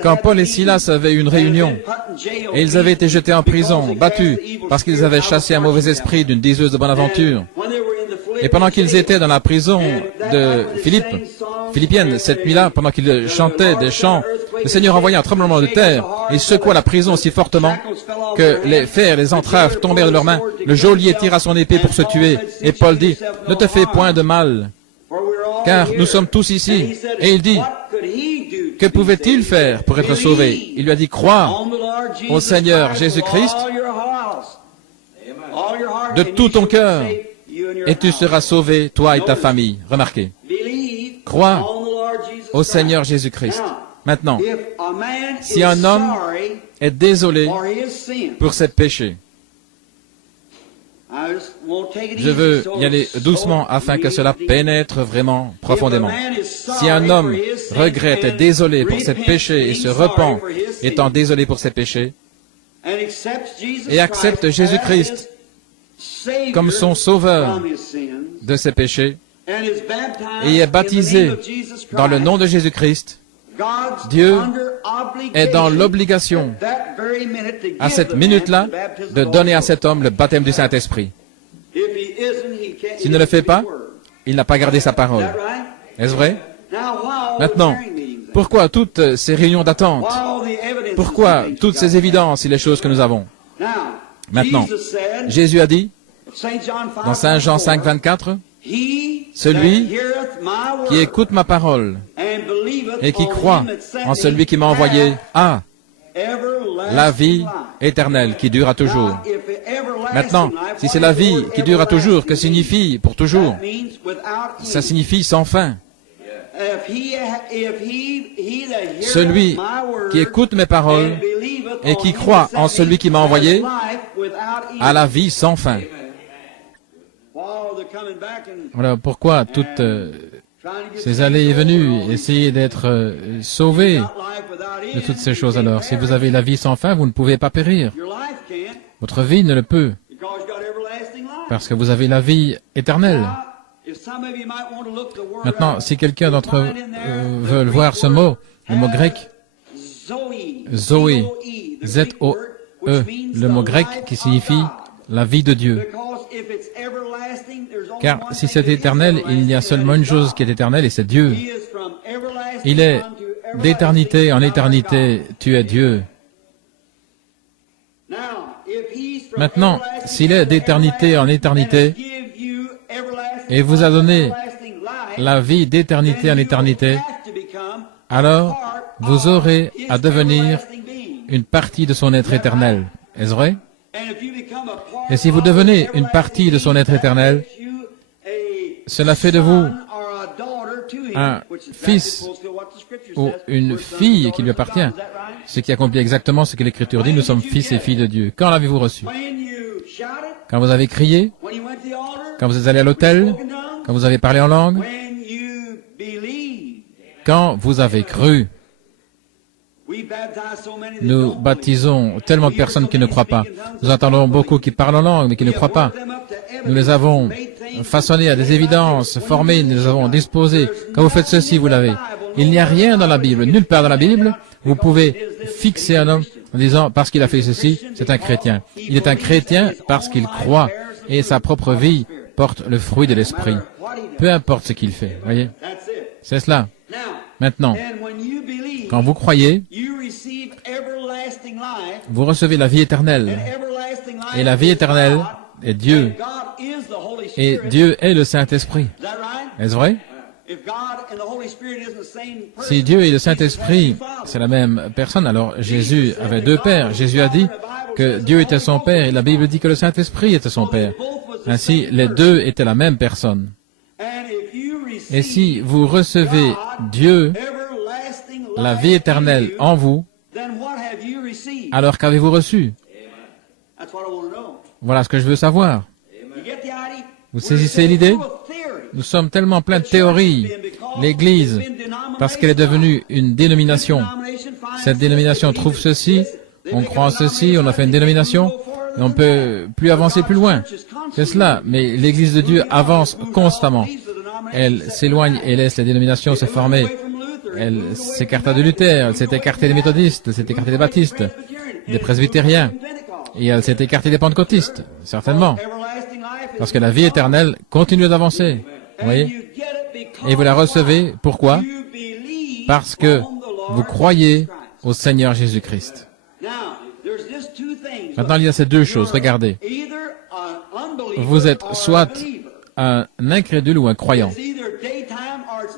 Quand Paul et Silas avaient une réunion, et ils avaient été jetés en prison, battus, parce qu'ils avaient chassé un mauvais esprit d'une diseuse de bonne aventure, et pendant qu'ils étaient dans la prison de Philippienne, cette nuit-là, pendant qu'ils chantaient des chants, le Seigneur envoya un tremblement de terre et secoua la prison si fortement que les fers, les entraves tombèrent de leurs mains. Le geôlier tira son épée pour se tuer, et Paul dit, « Ne te fais point de mal, car nous sommes tous ici. » Et il dit, « Que pouvait-il faire pour être sauvé? » Il lui a dit, « Crois au Seigneur Jésus-Christ de tout ton cœur, et tu seras sauvé, toi et ta famille. » Remarquez. Crois au Seigneur Jésus-Christ. Maintenant, si un homme est désolé pour ses péchés, je veux y aller doucement afin que cela pénètre vraiment profondément. Si un homme regrette et est désolé pour ses péchés et se repent étant désolé pour ses péchés et accepte Jésus-Christ comme son sauveur de ses péchés et est baptisé dans le nom de Jésus-Christ, Dieu est dans l'obligation, à cette minute-là, de donner à cet homme le baptême du Saint-Esprit. S'il ne le fait pas, il n'a pas gardé sa parole. Est-ce vrai? Maintenant, pourquoi toutes ces réunions d'attente? Pourquoi toutes ces évidences et les choses que nous avons? Maintenant, Jésus a dit, dans Saint Jean 5, 24, « Celui qui écoute ma parole et qui croit en celui qui m'a envoyé a la vie éternelle qui dure à toujours. » Maintenant, si c'est la vie qui dure à toujours, que signifie pour toujours? Ça signifie sans fin. Celui qui écoute mes paroles et qui croit en celui qui m'a envoyé a la vie sans fin. Voilà pourquoi toutes ces allées et venues, essayer d'être sauvés de toutes ces choses. Alors, si vous avez la vie sans fin, vous ne pouvez pas périr. Votre vie ne le peut, parce que vous avez la vie éternelle. Maintenant, si quelqu'un d'entre vous veut voir ce mot, le mot grec, Zoé, Z-O-E, le mot grec qui signifie la vie de Dieu. Car si c'est éternel, il y a seulement une chose qui est éternelle, et c'est Dieu. Il est d'éternité en éternité, tu es Dieu. Maintenant, s'il est d'éternité en éternité, et vous a donné la vie d'éternité en éternité, alors vous aurez à devenir une partie de son être éternel. Est-ce vrai? Et si vous devenez une partie de son être éternel, cela fait de vous un fils ou une fille qui lui appartient, ce qui accomplit exactement ce que l'Écriture dit, nous sommes fils et filles de Dieu. Quand l'avez-vous reçu? Quand vous avez crié? Quand vous êtes allé à l'autel? Quand vous avez parlé en langue? Quand vous avez cru? Nous baptisons tellement de personnes qui ne croient pas. Nous entendons beaucoup qui parlent en langue, mais qui ne croient pas. Nous les avons façonnés à des évidences, formés, nous les avons disposés. Quand vous faites ceci, vous l'avez. Il n'y a rien dans la Bible, nulle part dans la Bible, vous pouvez fixer un homme en disant, parce qu'il a fait ceci, c'est un chrétien. Il est un chrétien parce qu'il croit et sa propre vie porte le fruit de l'esprit. Peu importe ce qu'il fait, voyez. C'est cela. Maintenant, quand vous croyez, vous recevez la vie éternelle. Et la vie éternelle est Dieu. Et Dieu est le Saint-Esprit. Est-ce vrai? Si Dieu et le Saint-Esprit, c'est la même personne, alors Jésus avait deux pères. Jésus a dit que Dieu était son père et la Bible dit que le Saint-Esprit était son père. Ainsi, les deux étaient la même personne. Et si vous recevez Dieu, la vie éternelle en vous, alors qu'avez-vous reçu? Voilà ce que je veux savoir. Vous saisissez l'idée? Nous sommes tellement pleins de théories. L'Église, parce qu'elle est devenue une dénomination. Cette dénomination trouve ceci, on croit en ceci, on a fait une dénomination, et on ne peut plus avancer plus loin. C'est cela, mais l'Église de Dieu avance constamment. Elle s'éloigne et laisse les dénominations se former. Elle s'écarta de Luther, elle s'est écartée des méthodistes, elle s'est écartée des baptistes, des presbytériens, et elle s'est écartée des pentecôtistes, certainement. Parce que la vie éternelle continue d'avancer. Vous voyez? Et vous la recevez, pourquoi? Parce que vous croyez au Seigneur Jésus-Christ. Maintenant, il y a ces deux choses, regardez. Vous êtes soit un incrédule ou un croyant.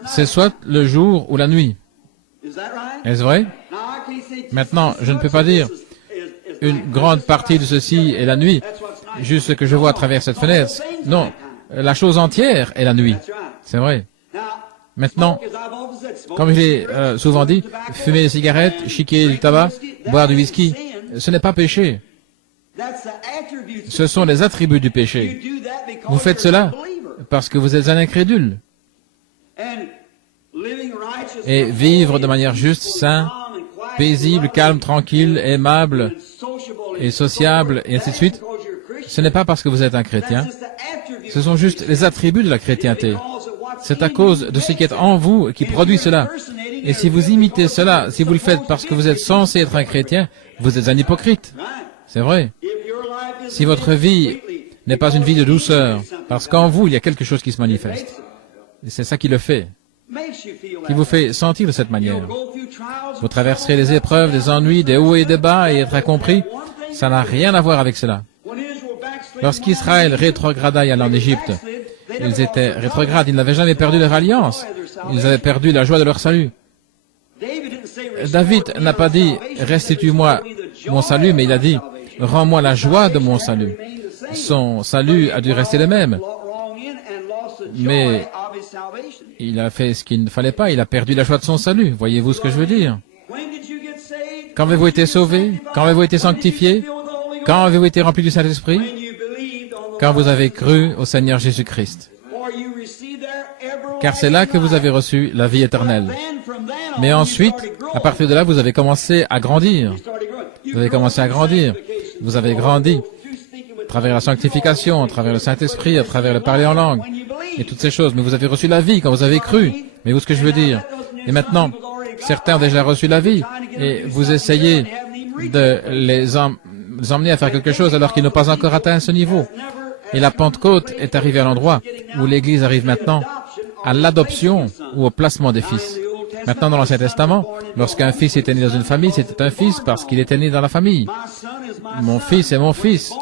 C'est soit le jour ou la nuit. Est-ce vrai? Maintenant, je ne peux pas dire une grande partie de ceci est la nuit, juste ce que je vois à travers cette fenêtre. Non, la chose entière est la nuit. C'est vrai. Maintenant, comme je l'ai souvent dit, fumer des cigarettes, chiquer du tabac, boire du whisky, ce n'est pas péché. Ce sont les attributs du péché. Vous faites cela parce que vous êtes un incrédule. Et vivre de manière juste, sain, paisible, calme, tranquille, aimable et sociable, et ainsi de suite, ce n'est pas parce que vous êtes un chrétien. Ce sont juste les attributs de la chrétienté. C'est à cause de ce qui est en vous qui produit cela. Et si vous imitez cela, si vous le faites parce que vous êtes censé être un chrétien, vous êtes un hypocrite. C'est vrai. Si votre vie n'est pas une vie de douceur, parce qu'en vous, il y a quelque chose qui se manifeste. Et c'est ça qui le fait, qui vous fait sentir de cette manière. Vous traverserez les épreuves, des ennuis, des hauts et des bas, et être incompris, ça n'a rien à voir avec cela. Lorsqu'Israël rétrograda et alla en Égypte, ils étaient rétrogrades, ils n'avaient jamais perdu leur alliance, ils avaient perdu la joie de leur salut. David n'a pas dit « restitue-moi mon salut », mais il a dit « rends-moi la joie de mon salut ». Son salut a dû rester le même, mais il a fait ce qu'il ne fallait pas, il a perdu la joie de son salut. Voyez-vous ce que je veux dire? Quand avez-vous été sauvé? Quand avez-vous été sanctifié? Quand avez-vous été rempli du Saint-Esprit? Quand vous avez cru au Seigneur Jésus-Christ. Car c'est là que vous avez reçu la vie éternelle. Mais ensuite, à partir de là, vous avez commencé à grandir. Vous avez commencé à grandir. Vous avez grandi à travers la sanctification, à travers le Saint-Esprit, à travers le parler en langue, et toutes ces choses. Mais vous avez reçu la vie quand vous avez cru. Mais vous, ce que je veux dire. Et maintenant, certains ont déjà reçu la vie, et vous essayez de les emmener à faire quelque chose alors qu'ils n'ont pas encore atteint ce niveau. Et la Pentecôte est arrivée à l'endroit où l'Église arrive maintenant à l'adoption ou au placement des fils. Maintenant, dans l'Ancien Testament, lorsqu'un fils était né dans une famille, c'était un fils parce qu'il était né dans la famille. Mon fils est mon fils.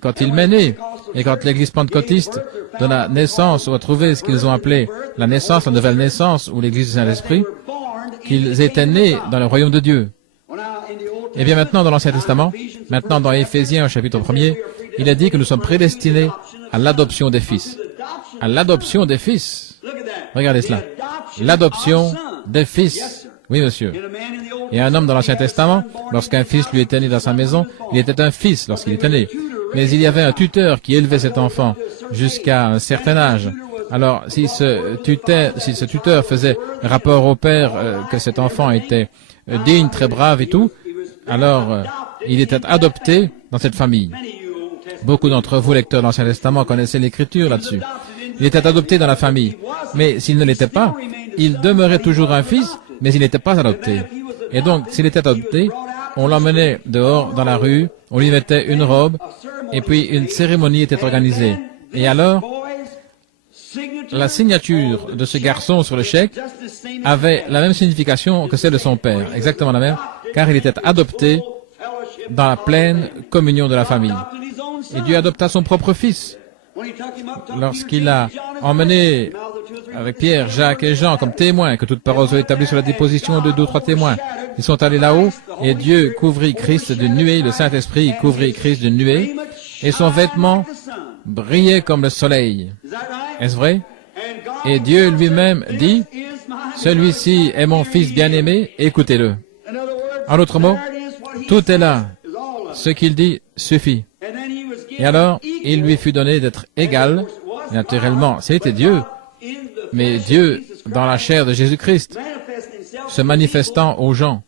Quand il m'est né, et quand l'Église pentecôtiste donna naissance ou a trouvé ce qu'ils ont appelé la naissance, la nouvelle naissance ou l'Église du Saint-Esprit, qu'ils étaient nés dans le royaume de Dieu. Et bien maintenant, dans l'Ancien Testament, maintenant dans Éphésiens au chapitre 1er, il est dit que nous sommes prédestinés à l'adoption des fils. À l'adoption des fils. Regardez cela. L'adoption des fils. Oui, monsieur. Et un homme dans l'Ancien Testament, lorsqu'un fils lui était né dans sa maison, il était un fils lorsqu'il était né. Mais il y avait un tuteur qui élevait cet enfant jusqu'à un certain âge. Alors, si ce tuteur faisait rapport au père que cet enfant était digne, très brave et tout, alors il était adopté dans cette famille. Beaucoup d'entre vous, lecteurs de l'Ancien Testament, connaissaient l'Écriture là-dessus. Il était adopté dans la famille. Mais s'il ne l'était pas, il demeurait toujours un fils, mais il n'était pas adopté. Et donc, s'il était adopté, on l'emmenait dehors dans la rue, on lui mettait une robe, et puis une cérémonie était organisée. Et alors, la signature de ce garçon sur le chèque avait la même signification que celle de son père, exactement la même, car il était adopté dans la pleine communion de la famille. Et Dieu adopta son propre fils. Lorsqu'il a emmené avec Pierre, Jacques et Jean comme témoins, que toute parole soit établie sur la déposition de 2 ou 3 témoins, ils sont allés là-haut, et Dieu couvrit Christ d'une nuée, le Saint-Esprit couvrit Christ d'une nuée, et son vêtement brillait comme le soleil. Est-ce vrai? Et Dieu lui-même dit, « Celui-ci est mon fils bien-aimé, écoutez-le. » En d'autres mots, tout est là. Ce qu'il dit suffit. Et alors, il lui fut donné d'être égal, naturellement, c'était Dieu, mais Dieu dans la chair de Jésus-Christ, se manifestant aux gens.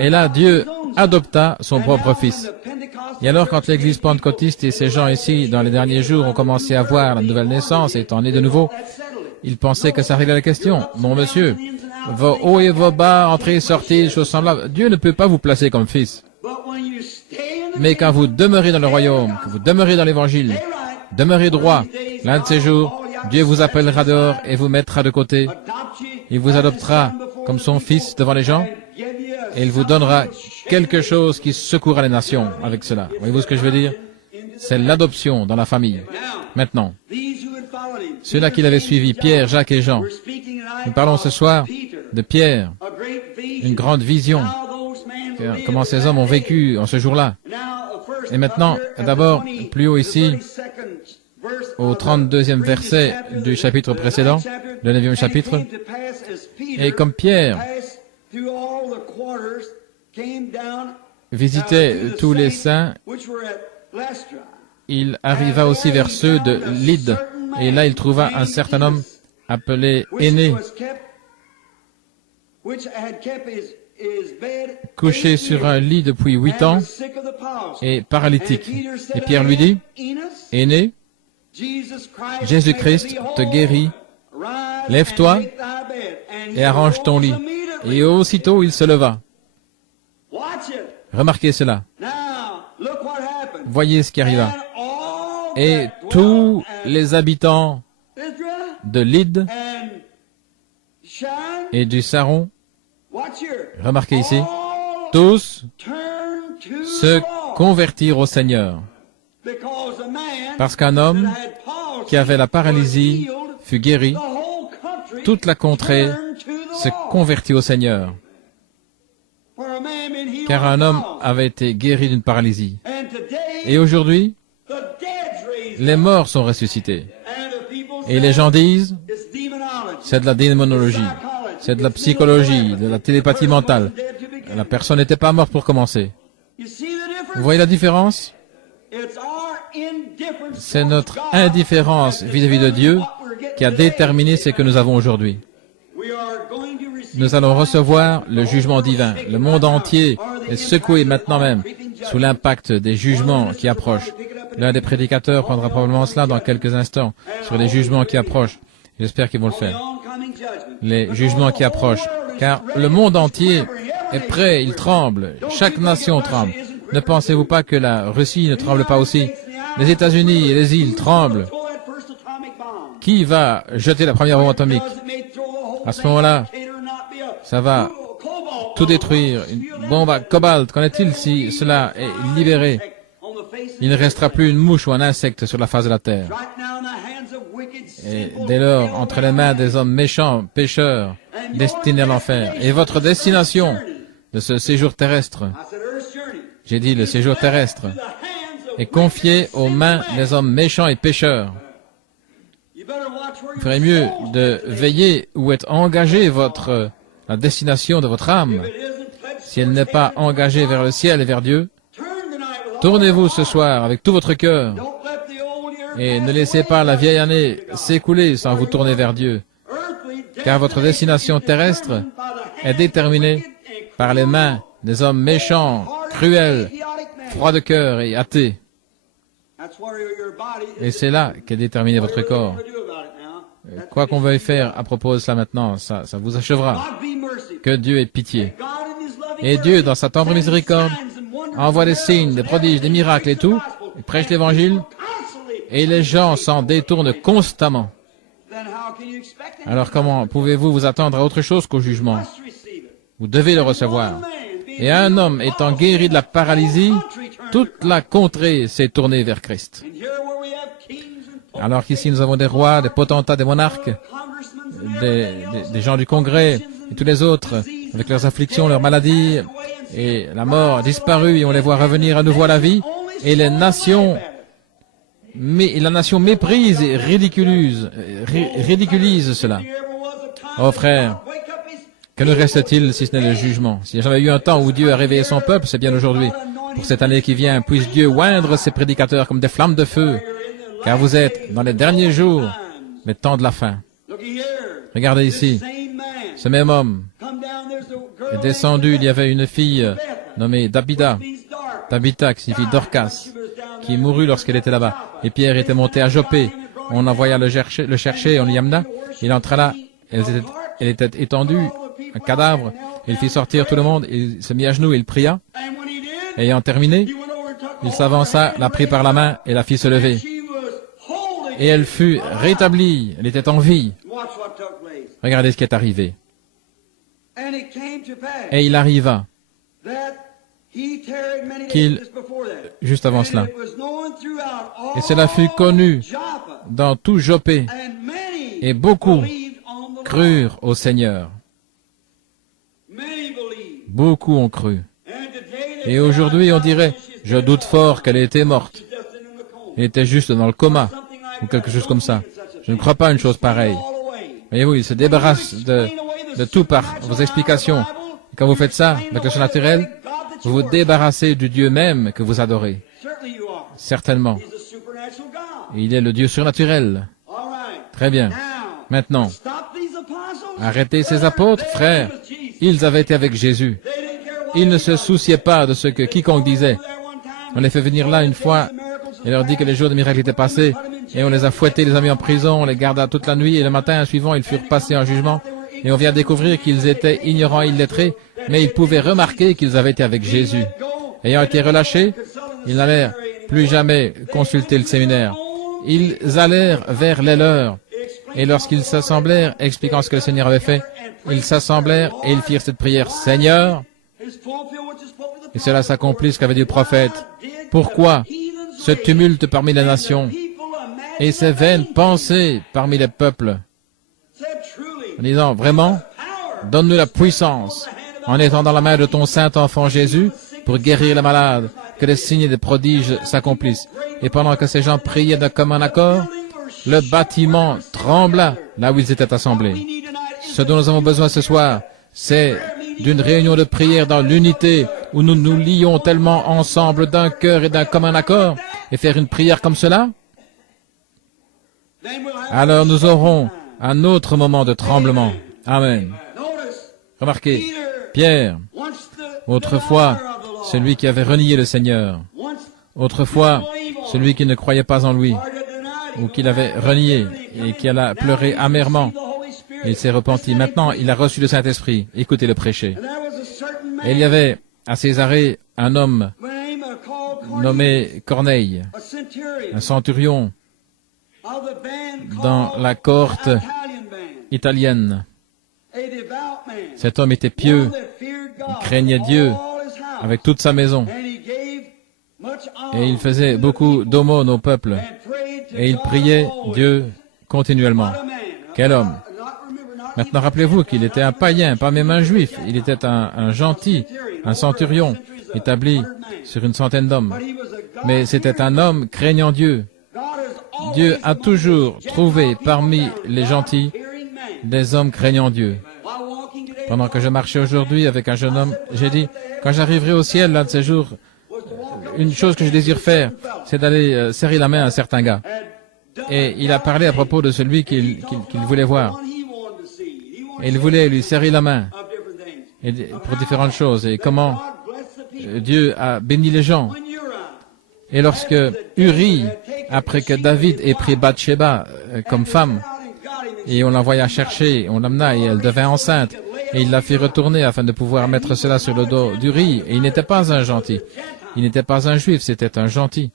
Et là, Dieu adopta son propre fils. Et alors, quand l'église pentecôtiste et ces gens ici, dans les derniers jours, ont commencé à voir la nouvelle naissance étant nés de nouveau, ils pensaient que ça réglait la question. Mon monsieur, vos hauts et vos bas, entrées et sorties, choses semblables, Dieu ne peut pas vous placer comme fils. Mais quand vous demeurez dans le royaume, que vous demeurez dans l'évangile, demeurez droit, l'un de ces jours, Dieu vous appellera dehors et vous mettra de côté. Il vous adoptera comme son fils devant les gens et il vous donnera quelque chose qui secouera les nations avec cela. Voyez-vous ce que je veux dire? C'est l'adoption dans la famille. Maintenant, ceux-là qui l'avaient suivi, Pierre, Jacques et Jean, nous parlons ce soir de Pierre, une grande vision, comment ces hommes ont vécu en ce jour-là. Et maintenant, d'abord, plus haut ici, au 32e verset du chapitre précédent, le 9e chapitre, et comme Pierre visitait tous les saints, il arriva aussi vers ceux de Lyde, et là il trouva un certain homme appelé Énée, couché sur un lit depuis 8 ans et paralytique. Et Pierre lui dit, Énée, Jésus-Christ te guérit, lève-toi et arrange ton lit. Et aussitôt il se leva. Remarquez cela. Voyez ce qui arriva. Et tous les habitants de Lyde et du Saron, remarquez ici, tous se convertirent au Seigneur. Parce qu'un homme qui avait la paralysie fut guéri, toute la contrée se convertit au Seigneur. Car un homme avait été guéri d'une paralysie. Et aujourd'hui, les morts sont ressuscités. Et les gens disent, c'est de la démonologie, c'est de la psychologie, de la télépathie mentale. La personne n'était pas morte pour commencer. Vous voyez la différence? C'est notre indifférence vis-à-vis de Dieu qui a déterminé ce que nous avons aujourd'hui. Nous allons recevoir le jugement divin. Le monde entier est secoué maintenant même sous l'impact des jugements qui approchent. L'un des prédicateurs prendra probablement cela dans quelques instants sur les jugements qui approchent. J'espère qu'ils vont le faire. Les jugements qui approchent. Car le monde entier est prêt, il tremble. Chaque nation tremble. Ne pensez-vous pas que la Russie ne tremble pas aussi? Les États-Unis et les îles tremblent. Qui va jeter la première bombe atomique? À ce moment-là, ça va tout détruire. Une bombe à cobalt, qu'en est-il si cela est libéré? Il ne restera plus une mouche ou un insecte sur la face de la terre. Et dès lors, entre les mains des hommes méchants, pécheurs, destinés à l'enfer, et votre destination de ce séjour terrestre, j'ai dit le séjour terrestre, est confiée aux mains des hommes méchants et pécheurs. Il ferait mieux de veiller où est engagée la destination de votre âme. Si elle n'est pas engagée vers le ciel et vers Dieu, tournez-vous ce soir avec tout votre cœur et ne laissez pas la vieille année s'écouler sans vous tourner vers Dieu, car votre destination terrestre est déterminée par les mains des hommes méchants, cruels, froids de cœur et athées. Et c'est là qu'est déterminé votre corps. Quoi qu'on veuille faire à propos de cela maintenant, ça vous achèvera. Que Dieu ait pitié. Et Dieu, dans sa tendre miséricorde, envoie des signes, des prodiges, des miracles et tout, il prêche l'Évangile, et les gens s'en détournent constamment. Alors comment pouvez-vous vous attendre à autre chose qu'au jugement? Vous devez le recevoir. Et un homme étant guéri de la paralysie, toute la contrée s'est tournée vers Christ. Alors qu'ici nous avons des rois, des potentats, des monarques, des gens du Congrès et tous les autres, avec leurs afflictions, leurs maladies, et la mort disparue, et on les voit revenir à nouveau à la vie, et les nations, la nation méprise et ridiculise cela. Oh frère, que nous reste-t-il si ce n'est le jugement? S'il n'y a jamais eu un temps où Dieu a réveillé son peuple, c'est bien aujourd'hui. Pour cette année qui vient, puisse Dieu oindre ses prédicateurs comme des flammes de feu, car vous êtes dans les derniers jours, les temps de la fin. Regardez ici, ce même homme est descendu, il y avait une fille nommée Tabitha, qui signifie Dorcas, qui mourut lorsqu'elle était là-bas. Et Pierre était monté à Joppé, on envoya le chercher, on l'y amena, il entra là, elle était étendue, un cadavre, il fit sortir tout le monde, il se mit à genoux, il pria. Ayant terminé, il s'avança, la prit par la main et la fit se lever. Et elle fut rétablie, elle était en vie. Regardez ce qui est arrivé. Et il arriva juste avant cela. Et cela fut connu dans tout Joppé, et beaucoup crurent au Seigneur. Beaucoup ont cru. Et aujourd'hui, on dirait, je doute fort qu'elle ait été morte. Elle était juste dans le coma, ou quelque chose comme ça. Je ne crois pas à une chose pareille. Voyez-vous, il se débarrasse de tout par vos explications. Et quand vous faites ça, avec le surnaturel, vous vous débarrassez du Dieu même que vous adorez. Certainement. Il est le Dieu surnaturel. Très bien. Maintenant, arrêtez ces apôtres, frères. Ils avaient été avec Jésus. Ils ne se souciaient pas de ce que quiconque disait. On les fait venir là une fois et leur dit que les jours de miracles étaient passés, et on les a fouettés, les a mis en prison, on les garda toute la nuit, et le matin suivant, ils furent passés en jugement, et on vient découvrir qu'ils étaient ignorants et illettrés, mais ils pouvaient remarquer qu'ils avaient été avec Jésus. Ayant été relâchés, ils n'allèrent plus jamais consulter le séminaire. Ils allèrent vers les leurs, et lorsqu'ils s'assemblèrent, expliquant ce que le Seigneur avait fait, ils s'assemblèrent et ils firent cette prière, Seigneur, et cela s'accomplit ce qu'avait dit le prophète. Pourquoi ce tumulte parmi les nations et ces vaines pensées parmi les peuples? En disant, vraiment, donne-nous la puissance en étant dans la main de ton saint enfant Jésus pour guérir les malades, que les signes et les prodiges s'accomplissent. Et pendant que ces gens priaient d'un commun accord, le bâtiment trembla là où ils étaient assemblés. Ce dont nous avons besoin ce soir, c'est d'une réunion de prière dans l'unité où nous nous lions tellement ensemble d'un cœur et d'un commun accord et faire une prière comme cela. Alors nous aurons un autre moment de tremblement. Amen. Remarquez, Pierre, autrefois, celui qui avait renié le Seigneur, autrefois, celui qui ne croyait pas en lui, ou qui l'avait renié et qui alla pleurer amèrement, il s'est repenti. Maintenant, il a reçu le Saint-Esprit. Écoutez-le prêcher. Et il y avait à Césarée un homme nommé Corneille, un centurion dans la cohorte italienne. Cet homme était pieux, il craignait Dieu avec toute sa maison. Et il faisait beaucoup d'aumônes au peuple. Et il priait Dieu continuellement. Quel homme! Maintenant, rappelez-vous qu'il était un païen, pas même un juif. Il était un gentil, un centurion, établi sur une centaine d'hommes. Mais c'était un homme craignant Dieu. Dieu a toujours trouvé parmi les gentils des hommes craignant Dieu. Pendant que je marchais aujourd'hui avec un jeune homme, j'ai dit, quand j'arriverai au ciel l'un de ces jours, une chose que je désire faire, c'est d'aller serrer la main à un certain gars. Et il a parlé à propos de celui qu'il voulait voir. Et il voulait lui serrer la main et pour différentes choses. Et comment Dieu a béni les gens. Et lorsque Uri, après que David ait pris Bathsheba comme femme, Et on l'envoya chercher, on l'amena et elle devint enceinte. Et il la fit retourner afin de pouvoir mettre cela sur le dos d'Uri. Et il n'était pas un gentil. Il n'était pas un juif, c'était un gentil.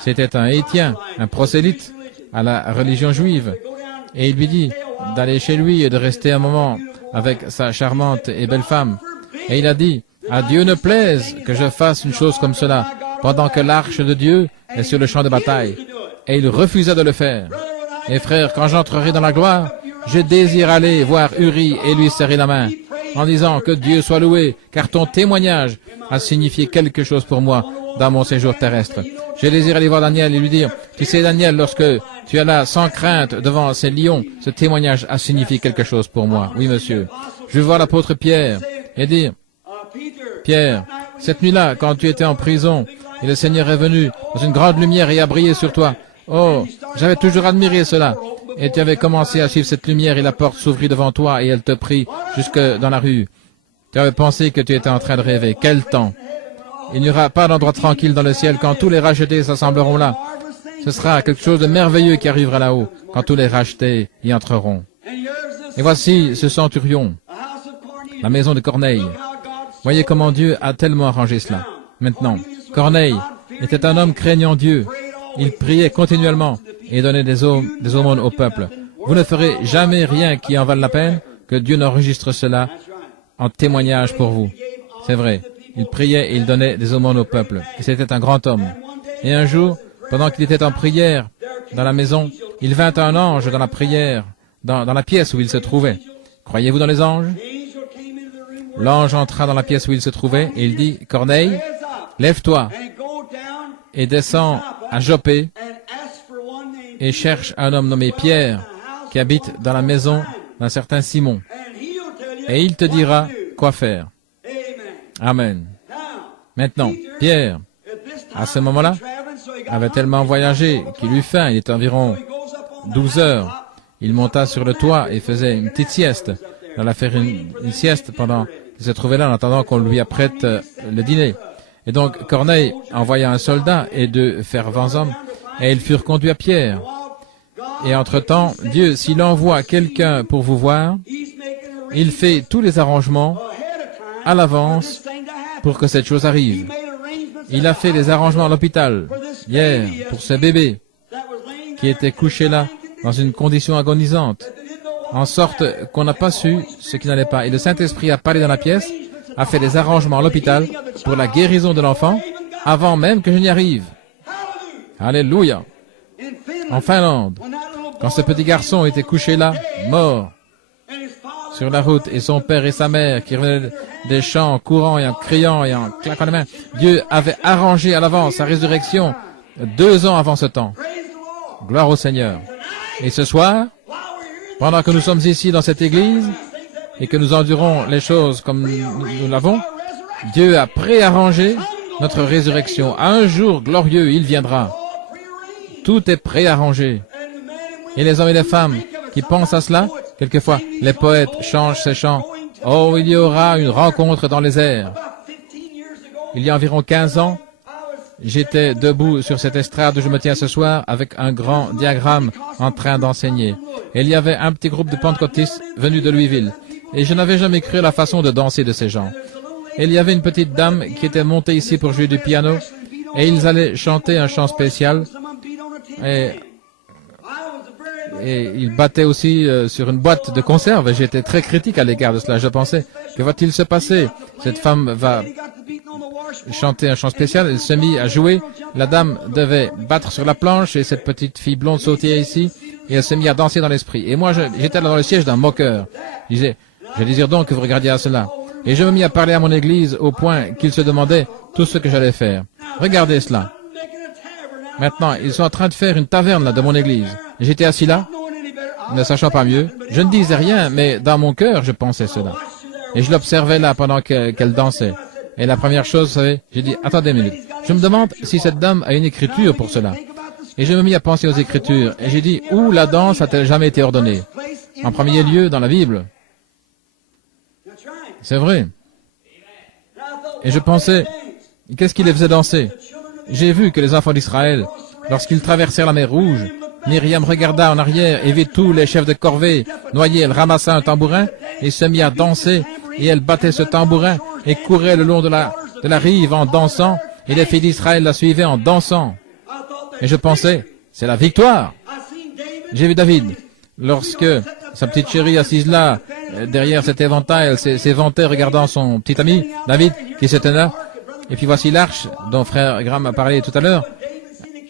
C'était un Héthien, un prosélyte à la religion juive. Et il lui dit d'aller chez lui et de rester un moment avec sa charmante et belle femme. Et il a dit, à Dieu ne plaise que je fasse une chose comme cela, pendant que l'arche de Dieu est sur le champ de bataille. Et il refusa de le faire. Et frère, quand j'entrerai dans la gloire, je désire aller voir Uri et lui serrer la main, en disant que Dieu soit loué, car ton témoignage a signifié quelque chose pour moi dans mon séjour terrestre. Je désire aller voir Daniel et lui dire, tu sais Daniel, lorsque tu es là sans crainte devant ces lions, ce témoignage a signifié quelque chose pour moi. Oui, monsieur. Je veux voir l'apôtre Pierre et dire, Pierre, cette nuit-là, quand tu étais en prison, et le Seigneur est venu dans une grande lumière et a brillé sur toi. Oh, j'avais toujours admiré cela. Et tu avais commencé à suivre cette lumière et la porte s'ouvrit devant toi et elle te prit jusque dans la rue. Tu avais pensé que tu étais en train de rêver. Quel temps! Il n'y aura pas d'endroit tranquille dans le ciel quand tous les rachetés s'assembleront là. Ce sera quelque chose de merveilleux qui arrivera là-haut quand tous les rachetés y entreront. Et voici ce centurion, la maison de Corneille. Voyez comment Dieu a tellement arrangé cela. Maintenant, Corneille était un homme craignant Dieu. Il priait continuellement et donnait des aumônes au peuple. Vous ne ferez jamais rien qui en vale la peine que Dieu n'enregistre cela en témoignage pour vous. C'est vrai. Il priait et il donnait des aumônes au peuple. Et c'était un grand homme. Et un jour, pendant qu'il était en prière dans la maison, il vint un ange dans la prière, dans la pièce où il se trouvait. Croyez-vous dans les anges? L'ange entra dans la pièce où il se trouvait et il dit, Corneille, lève-toi et descends à Joppé et cherche un homme nommé Pierre qui habite dans la maison d'un certain Simon. Et il te dira quoi faire. Amen. Maintenant, Pierre, à ce moment-là, avait tellement voyagé qu'il eut faim. Il était environ 12 heures. Il monta sur le toit et faisait une petite sieste. Il allait faire une sieste pendant qu'il se trouvait là en attendant qu'on lui apprête le dîner. Et donc, Corneille envoya un soldat et deux fervents hommes, et ils furent conduits à Pierre. Et entre-temps, Dieu, s'il envoie quelqu'un pour vous voir, il fait tous les arrangements à l'avance pour que cette chose arrive. Il a fait les arrangements à l'hôpital, hier, pour ce bébé qui était couché là, dans une condition agonisante, en sorte qu'on n'a pas su ce qui n'allait pas. Et le Saint-Esprit a parlé dans la pièce, a fait des arrangements à l'hôpital pour la guérison de l'enfant, avant même que je n'y arrive. Alléluia. En Finlande, quand ce petit garçon était couché là, mort, sur la route, et son père et sa mère qui revenaient des champs en courant et en criant et en claquant les mains, Dieu avait arrangé à l'avance sa résurrection 2 ans avant ce temps. Gloire au Seigneur. Et ce soir, pendant que nous sommes ici dans cette église et que nous endurons les choses comme nous l'avons, Dieu a préarrangé notre résurrection. À un jour glorieux, il viendra. Tout est préarrangé. Et les hommes et les femmes qui pensent à cela, quelquefois, les poètes changent ces chants. Oh, il y aura une rencontre dans les airs. Il y a environ 15 ans, j'étais debout sur cette estrade où je me tiens ce soir avec un grand diagramme en train d'enseigner. Et il y avait un petit groupe de pentecôtistes venus de Louisville. Et je n'avais jamais cru à la façon de danser de ces gens. Et il y avait une petite dame qui était montée ici pour jouer du piano. Et ils allaient chanter un chant spécial. Et ils battaient aussi sur une boîte de conserve. Et j'étais très critique à l'égard de cela. Je pensais, que va-t-il se passer? Cette femme va chanter un chant spécial. Elle se mit à jouer. La dame devait battre sur la planche et cette petite fille blonde sautait ici. Et elle se mit à danser dans l'esprit. Et moi, j'étais là dans le siège d'un moqueur. Je désire donc que vous regardiez à cela. Et je me mis à parler à mon église au point qu'ils se demandaient tout ce que j'allais faire. Regardez cela. Maintenant, ils sont en train de faire une taverne là de mon église. J'étais assis là, ne sachant pas mieux. Je ne disais rien, mais dans mon cœur, je pensais cela. Et je l'observais là pendant qu'elle dansait. Et la première chose, vous savez, j'ai dit, attendez une minute. Je me demande si cette dame a une écriture pour cela. Et je me mis à penser aux Écritures. Et j'ai dit, où la danse a-t-elle jamais été ordonnée? En premier lieu, dans la Bible. C'est vrai. Et je pensais, qu'est-ce qui les faisait danser? J'ai vu que les enfants d'Israël, lorsqu'ils traversèrent la mer Rouge, Myriam regarda en arrière et vit tous les chefs de corvée noyés. Elle ramassa un tambourin et se mit à danser. Et elle battait ce tambourin et courait le long de la rive en dansant. Et les filles d'Israël la suivaient en dansant. Et je pensais, c'est la victoire. J'ai vu David, lorsque sa petite chérie assise là, derrière cet éventail, elle s'est vantée regardant son petit ami, David, qui s'était là. Et puis voici l'arche dont frère Graham a parlé tout à l'heure.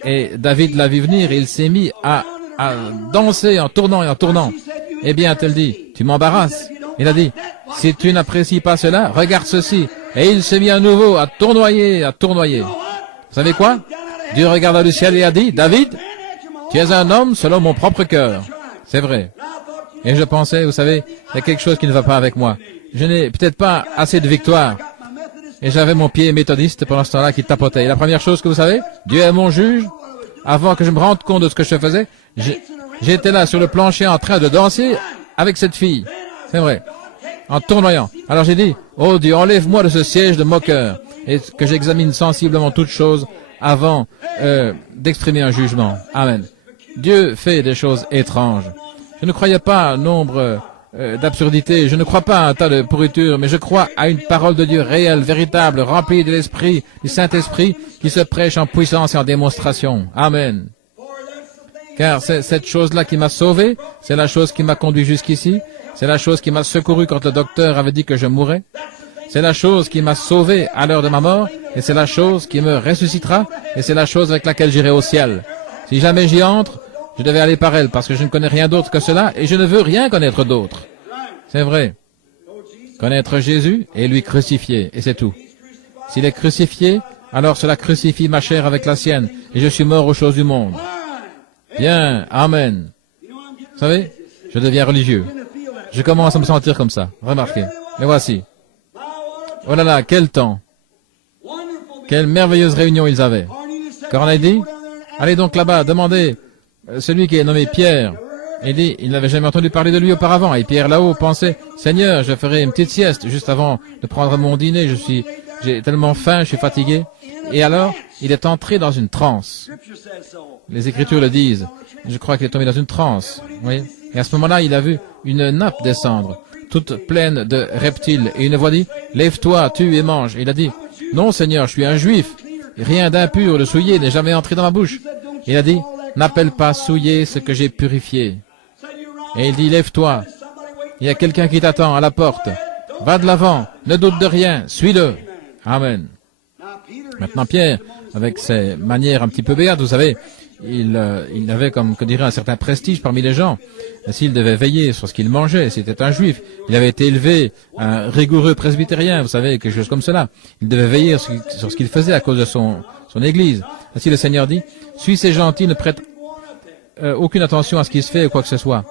Et David l'a vu venir et il s'est mis à danser en tournant et en tournant. Eh bien, elle dit, tu m'embarrasses. Il a dit, si tu n'apprécies pas cela, regarde ceci. Et il s'est mis à nouveau à tournoyer, à tournoyer. Vous savez quoi? Dieu regarda du ciel et a dit, David, tu es un homme selon mon propre cœur. C'est vrai. Et je pensais, vous savez, il y a quelque chose qui ne va pas avec moi. Je n'ai peut-être pas assez de victoire. Et j'avais mon pied méthodiste pendant ce temps-là qui tapotait. Et la première chose que vous savez, Dieu est mon juge. Avant que je me rende compte de ce que je faisais, j'étais là sur le plancher en train de danser avec cette fille. C'est vrai. En tournoyant. Alors j'ai dit, oh Dieu, enlève-moi de ce siège de moqueur. Et que j'examine sensiblement toutes choses avant d'exprimer un jugement. Amen. Dieu fait des choses étranges. Je ne croyais pas à nombre d'absurdités. Je ne crois pas à un tas de pourritures, mais je crois à une parole de Dieu réelle, véritable, remplie de l'Esprit, du Saint-Esprit, qui se prêche en puissance et en démonstration. Amen. Car c'est cette chose-là qui m'a sauvé, c'est la chose qui m'a conduit jusqu'ici, c'est la chose qui m'a secouru quand le docteur avait dit que je mourrais, c'est la chose qui m'a sauvé à l'heure de ma mort, et c'est la chose qui me ressuscitera, et c'est la chose avec laquelle j'irai au ciel. Si jamais j'y entre, je devais aller par elle, parce que je ne connais rien d'autre que cela, et je ne veux rien connaître d'autre. C'est vrai. Connaître Jésus et lui crucifier, et c'est tout. S'il est crucifié, alors cela crucifie ma chair avec la sienne, et je suis mort aux choses du monde. Bien, amen. Vous savez, je deviens religieux. Je commence à me sentir comme ça, remarquez. Mais voici. Oh là là, quel temps. Quelle merveilleuse réunion ils avaient. Corneille dit, allez donc là-bas, demandez celui qui est nommé Pierre. Il dit, il n'avait jamais entendu parler de lui auparavant. Et Pierre là-haut pensait, Seigneur, je ferai une petite sieste juste avant de prendre mon dîner. J'ai tellement faim, je suis fatigué. Et alors, il est entré dans une transe. Les Écritures le disent. Je crois qu'il est tombé dans une transe. Oui. Et à ce moment-là, il a vu une nappe descendre, toute pleine de reptiles. Et une voix dit, lève-toi, tue et mange. Et il a dit, non, Seigneur, je suis un juif. Rien d'impur, de souillé n'est jamais entré dans ma bouche. Il a dit, n'appelle pas souillé ce que j'ai purifié. Et il dit, lève-toi. Il y a quelqu'un qui t'attend à la porte. Va de l'avant, ne doute de rien, suis-le. Amen. Maintenant, Pierre, avec ses manières un petit peu béates, vous savez, il avait, comme que dirait, un certain prestige parmi les gens. S'il devait veiller sur ce qu'il mangeait, c'était un juif. Il avait été élevé, un rigoureux presbytérien, vous savez, quelque chose comme cela. Il devait veiller sur ce qu'il faisait à cause de son église. Ainsi le Seigneur dit, suis ces gentils, ne prête aucune attention à ce qui se fait ou quoi que ce soit.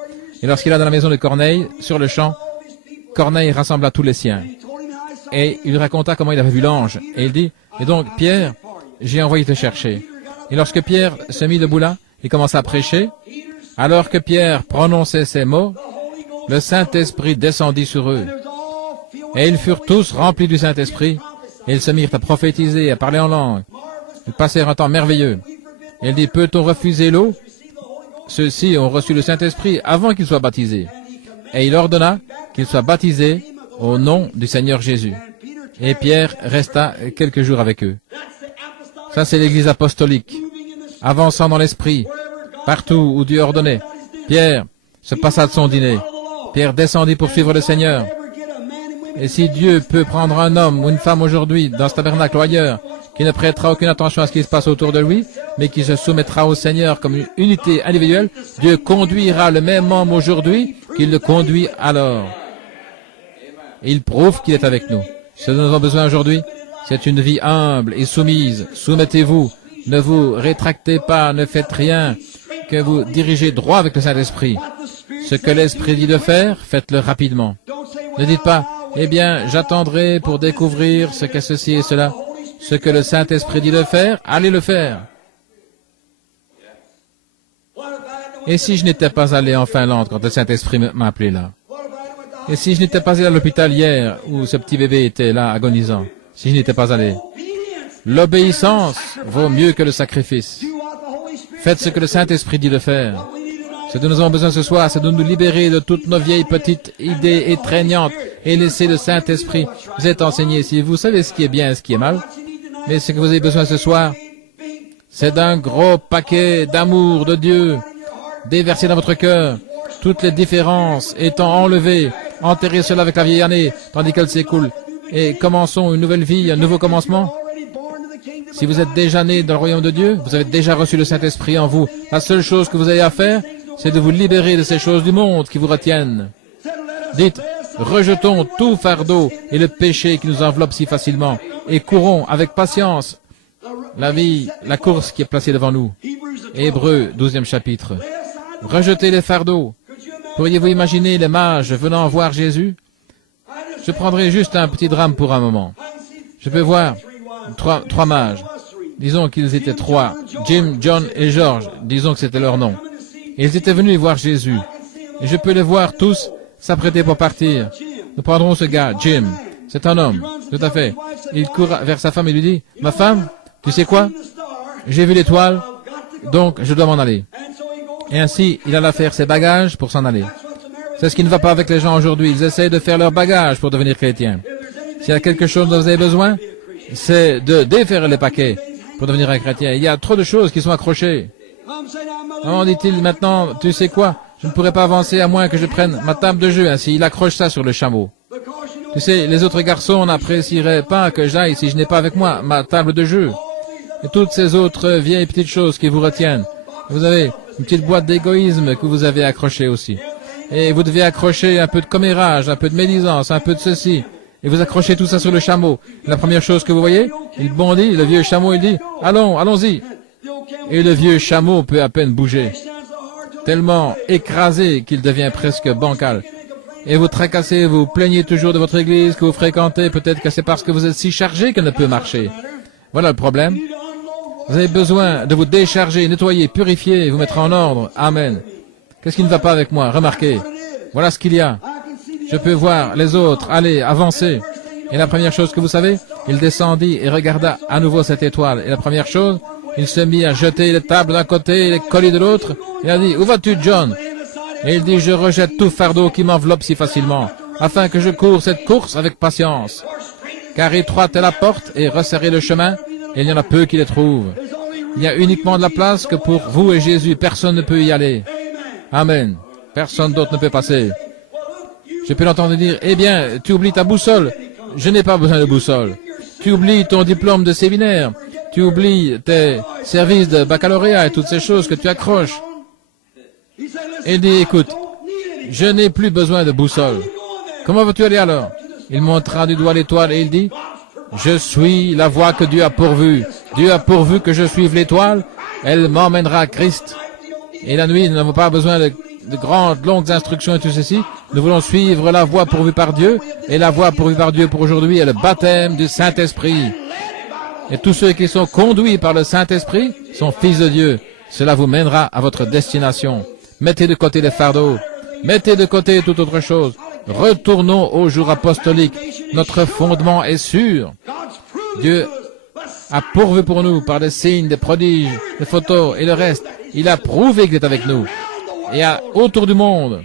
Et lorsqu'il est dans la maison de Corneille, sur le champ, Corneille rassembla tous les siens. Et il lui raconta comment il avait vu l'ange. Et il dit, et donc, Pierre, j'ai envoyé te chercher. Et lorsque Pierre se mit debout là, il commença à prêcher. Alors que Pierre prononçait ces mots, le Saint-Esprit descendit sur eux. Et ils furent tous remplis du Saint-Esprit. Et ils se mirent à prophétiser, à parler en langue. Ils passèrent un temps merveilleux. Et il dit, peut-on refuser l'eau? Ceux-ci ont reçu le Saint-Esprit avant qu'ils soient baptisés. Et il ordonna qu'ils soient baptisés au nom du Seigneur Jésus. Et Pierre resta quelques jours avec eux. Ça, c'est l'Église apostolique, avançant dans l'Esprit, partout où Dieu ordonnait. Pierre se passa de son dîner. Pierre descendit pour suivre le Seigneur. Et si Dieu peut prendre un homme ou une femme aujourd'hui, dans ce tabernacle ou ailleurs, qui ne prêtera aucune attention à ce qui se passe autour de lui, mais qui se soumettra au Seigneur comme une unité individuelle, Dieu conduira le même homme aujourd'hui qu'il le conduit alors. Et il prouve qu'il est avec nous. Ce dont nous avons besoin aujourd'hui, c'est une vie humble et soumise. Soumettez-vous, ne vous rétractez pas, ne faites rien, que vous dirigez droit avec le Saint-Esprit. Ce que l'Esprit dit de faire, faites-le rapidement. Ne dites pas, eh bien, j'attendrai pour découvrir ce qu'est ceci et cela. Ce que le Saint-Esprit dit de faire, allez le faire. Et si je n'étais pas allé en Finlande quand le Saint-Esprit m'a appelé là? Et si je n'étais pas allé à l'hôpital hier, où ce petit bébé était là, agonisant? Si je n'étais pas allé? L'obéissance vaut mieux que le sacrifice. Faites ce que le Saint-Esprit dit de faire. Ce dont nous avons besoin ce soir, c'est de nous libérer de toutes nos vieilles petites idées étreignantes et laisser le Saint-Esprit vous être enseigné. Si vous savez ce qui est bien et ce qui est mal, mais ce que vous avez besoin ce soir, c'est d'un gros paquet d'amour de Dieu déversé dans votre cœur, toutes les différences étant enlevées, enterrez cela avec la vieille année, tandis qu'elle s'écoule, et commençons une nouvelle vie, un nouveau commencement. Si vous êtes déjà né dans le royaume de Dieu, vous avez déjà reçu le Saint-Esprit en vous. La seule chose que vous avez à faire, c'est de vous libérer de ces choses du monde qui vous retiennent. Dites, rejetons tout fardeau et le péché qui nous enveloppe si facilement, et courons avec patience la vie, la course qui est placée devant nous. Hébreux, 12e chapitre. Rejetez les fardeaux. Pourriez-vous imaginer les mages venant voir Jésus? Je prendrai juste un petit drame pour un moment. Je peux voir trois mages. Disons qu'ils étaient trois. Jim, John et George. Disons que c'était leur nom. Et ils étaient venus voir Jésus. Et je peux les voir tous s'apprêter pour partir. Nous prendrons ce gars, Jim. C'est un homme. Tout à fait. Il court vers sa femme et lui dit, « Ma femme, tu sais quoi? J'ai vu l'étoile, donc je dois m'en aller. » Et ainsi, il alla faire ses bagages pour s'en aller. C'est ce qui ne va pas avec les gens aujourd'hui. Ils essayent de faire leurs bagages pour devenir chrétiens. S'il y a quelque chose dont vous avez besoin, c'est de défaire les paquets pour devenir un chrétien. Il y a trop de choses qui sont accrochées. Comment dit-il maintenant, tu sais quoi? Je ne pourrai pas avancer à moins que je prenne ma table de jeu. Ainsi, il accroche ça sur le chameau. Tu sais, les autres garçons n'apprécieraient pas que j'aille si je n'ai pas avec moi ma table de jeu. Et toutes ces autres vieilles petites choses qui vous retiennent. Vous avez une petite boîte d'égoïsme que vous avez accrochée aussi. Et vous devez accrocher un peu de commérage, un peu de médisance, un peu de ceci. Et vous accrochez tout ça sur le chameau. La première chose que vous voyez, il bondit, le vieux chameau, il dit, « Allons, allons-y !» Et le vieux chameau peut à peine bouger, tellement écrasé qu'il devient presque bancal. Et vous tracassez, vous plaignez toujours de votre église que vous fréquentez, peut-être que c'est parce que vous êtes si chargé qu'elle ne peut marcher. Voilà le problème. Vous avez besoin de vous décharger, nettoyer, purifier, vous mettre en ordre. Amen. Qu'est-ce qui ne va pas avec moi? Remarquez. Voilà ce qu'il y a. Je peux voir les autres aller, avancer. Et la première chose que vous savez, il descendit et regarda à nouveau cette étoile. Et la première chose, il se mit à jeter les tables d'un côté et les colis de l'autre. Il a dit, « Où vas-tu, John ?» Et il dit, « Je rejette tout fardeau qui m'enveloppe si facilement, afin que je cours cette course avec patience. Car étroite est la porte et resserré le chemin, et il y en a peu qui les trouvent. Il y a uniquement de la place que pour vous et Jésus, personne ne peut y aller. Amen. Personne d'autre ne peut passer. » Je peux l'entendre dire, « Eh bien, tu oublies ta boussole. » Je n'ai pas besoin de boussole. Tu oublies ton diplôme de séminaire. Tu oublies tes services de baccalauréat et toutes ces choses que tu accroches. Et il dit, écoute, je n'ai plus besoin de boussole. Comment veux-tu aller alors? Il montra du doigt l'étoile et il dit, je suis la voie que Dieu a pourvue. Dieu a pourvu que je suive l'étoile. Elle m'emmènera à Christ. Et la nuit, nous n'avons pas besoin de grandes, longues instructions et tout ceci. Nous voulons suivre la voie pourvue par Dieu. Et la voie pourvue par Dieu pour aujourd'hui est le baptême du Saint-Esprit. Et tous ceux qui sont conduits par le Saint-Esprit sont fils de Dieu. Cela vous mènera à votre destination. Mettez de côté les fardeaux. Mettez de côté toute autre chose. Retournons au jour apostolique. Notre fondement est sûr. Dieu a pourvu pour nous par des signes, des prodiges, des photos et le reste. Il a prouvé qu'il est avec nous. Et autour du monde,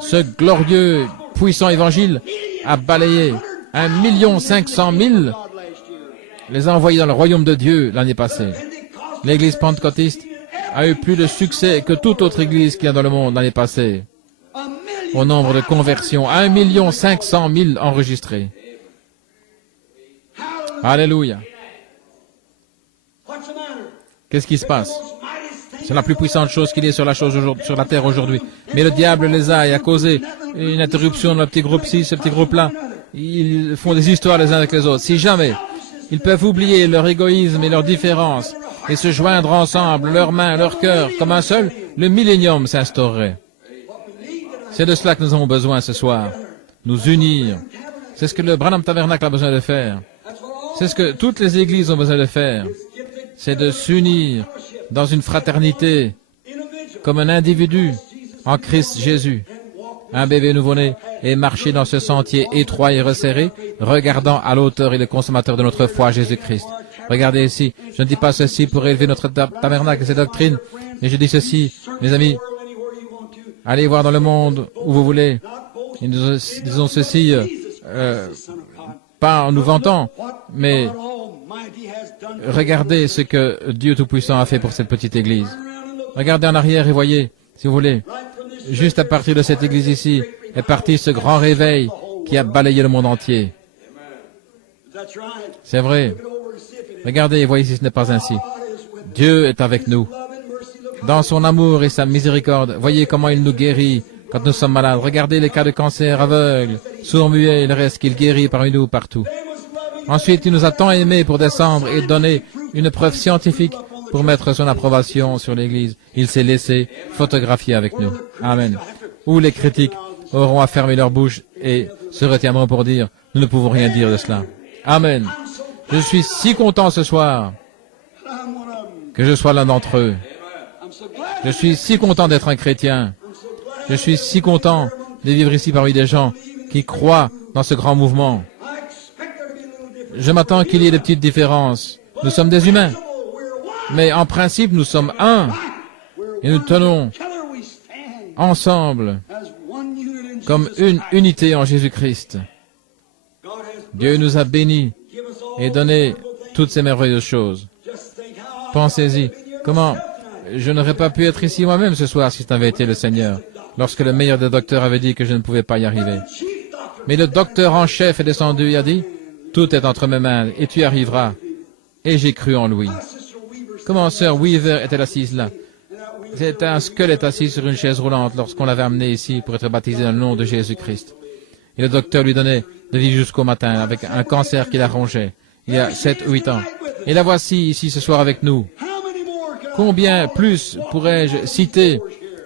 ce glorieux, puissant évangile a balayé 1 500 000, les a envoyés dans le royaume de Dieu l'année passée. L'église pentecôtiste a eu plus de succès que toute autre église qu'il y a dans le monde l'année passée. Au nombre de conversions, 1 500 000 enregistrés. Alléluia. Qu'est-ce qui se passe? C'est la plus puissante chose qu'il y ait sur la terre aujourd'hui. Mais le diable les a et a causé une interruption dans le petit groupe-ci, ce petit groupe-là. Ils font des histoires les uns avec les autres. Si jamais ils peuvent oublier leur égoïsme et leurs différences et se joindre ensemble, leurs mains, leur cœur, comme un seul, le millénium s'instaurerait. C'est de cela que nous avons besoin ce soir. Nous unir. C'est ce que le Branham Tabernacle a besoin de faire. C'est ce que toutes les églises ont besoin de faire. C'est de s'unir dans une fraternité, comme un individu en Christ Jésus, un bébé nouveau-né, et marcher dans ce sentier étroit et resserré, regardant à l'auteur et le consommateur de notre foi, Jésus-Christ. Regardez ici, je ne dis pas ceci pour élever notre tabernacle et ses doctrines, mais je dis ceci, mes amis, allez voir dans le monde où vous voulez. Et nous disons ceci, pas en nous vantant, mais regardez ce que Dieu Tout-Puissant a fait pour cette petite église. Regardez en arrière et voyez, si vous voulez, juste à partir de cette église ici, est parti ce grand réveil qui a balayé le monde entier. C'est vrai. Regardez et voyez si ce n'est pas ainsi. Dieu est avec nous. Dans son amour et sa miséricorde, voyez comment il nous guérit quand nous sommes malades. Regardez les cas de cancer, aveugles, sourds, muets et le reste qu'il guérit parmi nous partout. Ensuite, il nous a tant aimés pour descendre et donner une preuve scientifique pour mettre son approbation sur l'Église. Il s'est laissé photographier avec nous. Amen. Où les critiques auront à fermer leur bouche et se retiendront pour dire, nous ne pouvons rien dire de cela. Amen. Je suis si content ce soir que je sois l'un d'entre eux. Je suis si content d'être un chrétien. Je suis si content de vivre ici parmi des gens qui croient dans ce grand mouvement. Je m'attends qu'il y ait des petites différences. Nous sommes des humains. Mais en principe, nous sommes un. Et nous tenons ensemble comme une unité en Jésus-Christ. Dieu nous a bénis et donné toutes ces merveilleuses choses. Pensez-y. Comment je n'aurais pas pu être ici moi-même ce soir si ce n'avait été le Seigneur, lorsque le meilleur des docteurs avait dit que je ne pouvais pas y arriver. Mais le docteur en chef est descendu et a dit, tout est entre mes mains et tu y arriveras. Et j'ai cru en lui. Comment Sœur Weaver est-elle assise là? C'était un squelette assis sur une chaise roulante lorsqu'on l'avait amené ici pour être baptisé dans le nom de Jésus-Christ. Et le docteur lui donnait de vivre jusqu'au matin avec un cancer qui la rongeait, il y a 7 ou 8 ans. Et la voici ici ce soir avec nous. Combien plus pourrais-je citer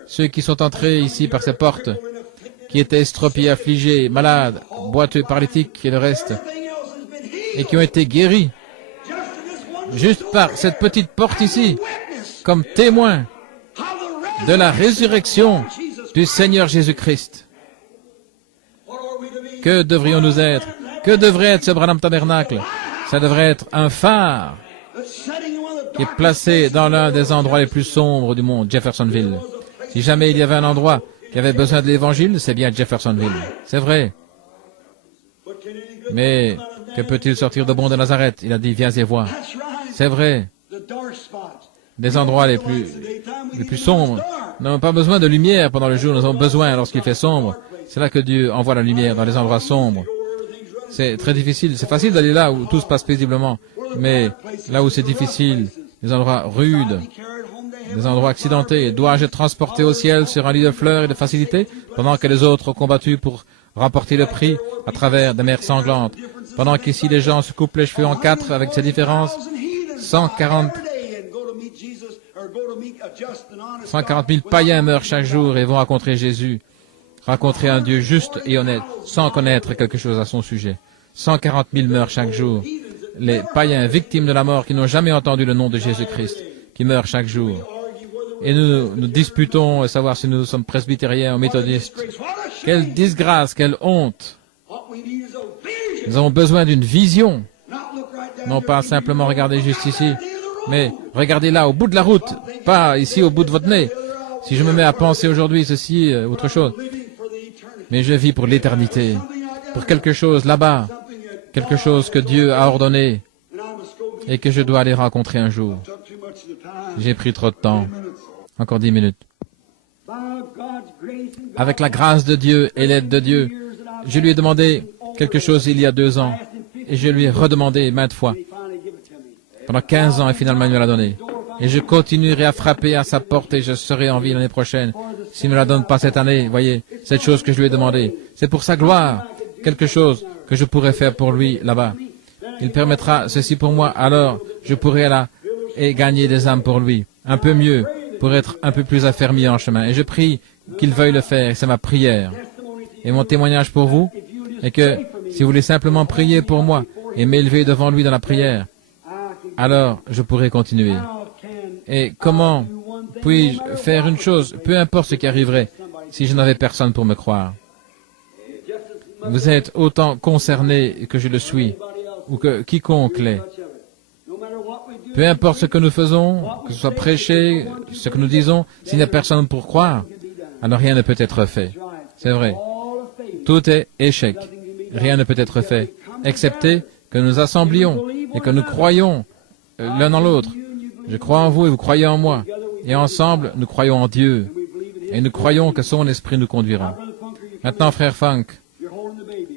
ceux qui sont entrés ici par ces portes, qui étaient estropiés, affligés, malades, boiteux, paralytiques et le reste, et qui ont été guéris, juste par cette petite porte ici, comme témoins de la résurrection du Seigneur Jésus-Christ. Que devrions-nous être? Que devrait être ce Branham Tabernacle? Ça devrait être un phare qui est placé dans l'un des endroits les plus sombres du monde, Jeffersonville. Si jamais il y avait un endroit qui avait besoin de l'Évangile, c'est bien Jeffersonville. C'est vrai. Mais que peut-il sortir de bon de Nazareth? Il a dit, viens et vois. C'est vrai. Des endroits les plus sombres. Nous n'avons pas besoin de lumière pendant le jour, nous avons besoin lorsqu'il fait sombre. C'est là que Dieu envoie la lumière, dans les endroits sombres. C'est très difficile. C'est facile d'aller là où tout se passe paisiblement. Mais là où c'est difficile, des endroits rudes, des endroits accidentés, dois-je être transporté au ciel sur un lit de fleurs et de facilité, pendant que les autres ont combattu pour remporter le prix à travers des mers sanglantes, pendant qu'ici les gens se coupent les cheveux en 4 avec ces différences, 140 000 païens meurent chaque jour et vont rencontrer Jésus, rencontrer un Dieu juste et honnête, sans connaître quelque chose à son sujet. 140 000 meurent chaque jour. Les païens victimes de la mort qui n'ont jamais entendu le nom de Jésus-Christ, qui meurent chaque jour. Et nous disputons à savoir si nous sommes presbytériens ou méthodistes. Quelle disgrâce, quelle honte. Nous avons besoin d'une vision. Non pas simplement regarder juste ici, mais regardez là, au bout de la route, pas ici au bout de votre nez. Si je me mets à penser aujourd'hui ceci, autre chose. Mais je vis pour l'éternité, pour quelque chose là-bas, quelque chose que Dieu a ordonné et que je dois aller rencontrer un jour. J'ai pris trop de temps. Encore 10 minutes. Avec la grâce de Dieu et l'aide de Dieu, je lui ai demandé quelque chose il y a 2 ans et je lui ai redemandé maintes fois. Pendant 15 ans et finalement il me l'a donné. Et je continuerai à frapper à sa porte et je serai en vie l'année prochaine. S'il ne me la donne pas cette année, voyez, cette chose que je lui ai demandé. C'est pour sa gloire, quelque chose que je pourrais faire pour lui là-bas. Il permettra ceci pour moi, alors je pourrai là et gagner des âmes pour lui, un peu mieux, pour être un peu plus affermi en chemin. Et je prie qu'il veuille le faire, c'est ma prière. Et mon témoignage pour vous est que si vous voulez simplement prier pour moi et m'élever devant lui dans la prière, alors je pourrai continuer. Et comment puis-je faire une chose, peu importe ce qui arriverait, si je n'avais personne pour me croire? Vous êtes autant concerné que je le suis, ou que quiconque l'est. Peu importe ce que nous faisons, que ce soit prêcher, ce que nous disons, s'il n'y a personne pour croire, alors rien ne peut être fait. C'est vrai. Tout est échec. Rien ne peut être fait, excepté que nous assemblions et que nous croyons l'un en l'autre. Je crois en vous et vous croyez en moi. Et ensemble, nous croyons en Dieu. Et nous croyons que son esprit nous conduira. Maintenant, frère Funk,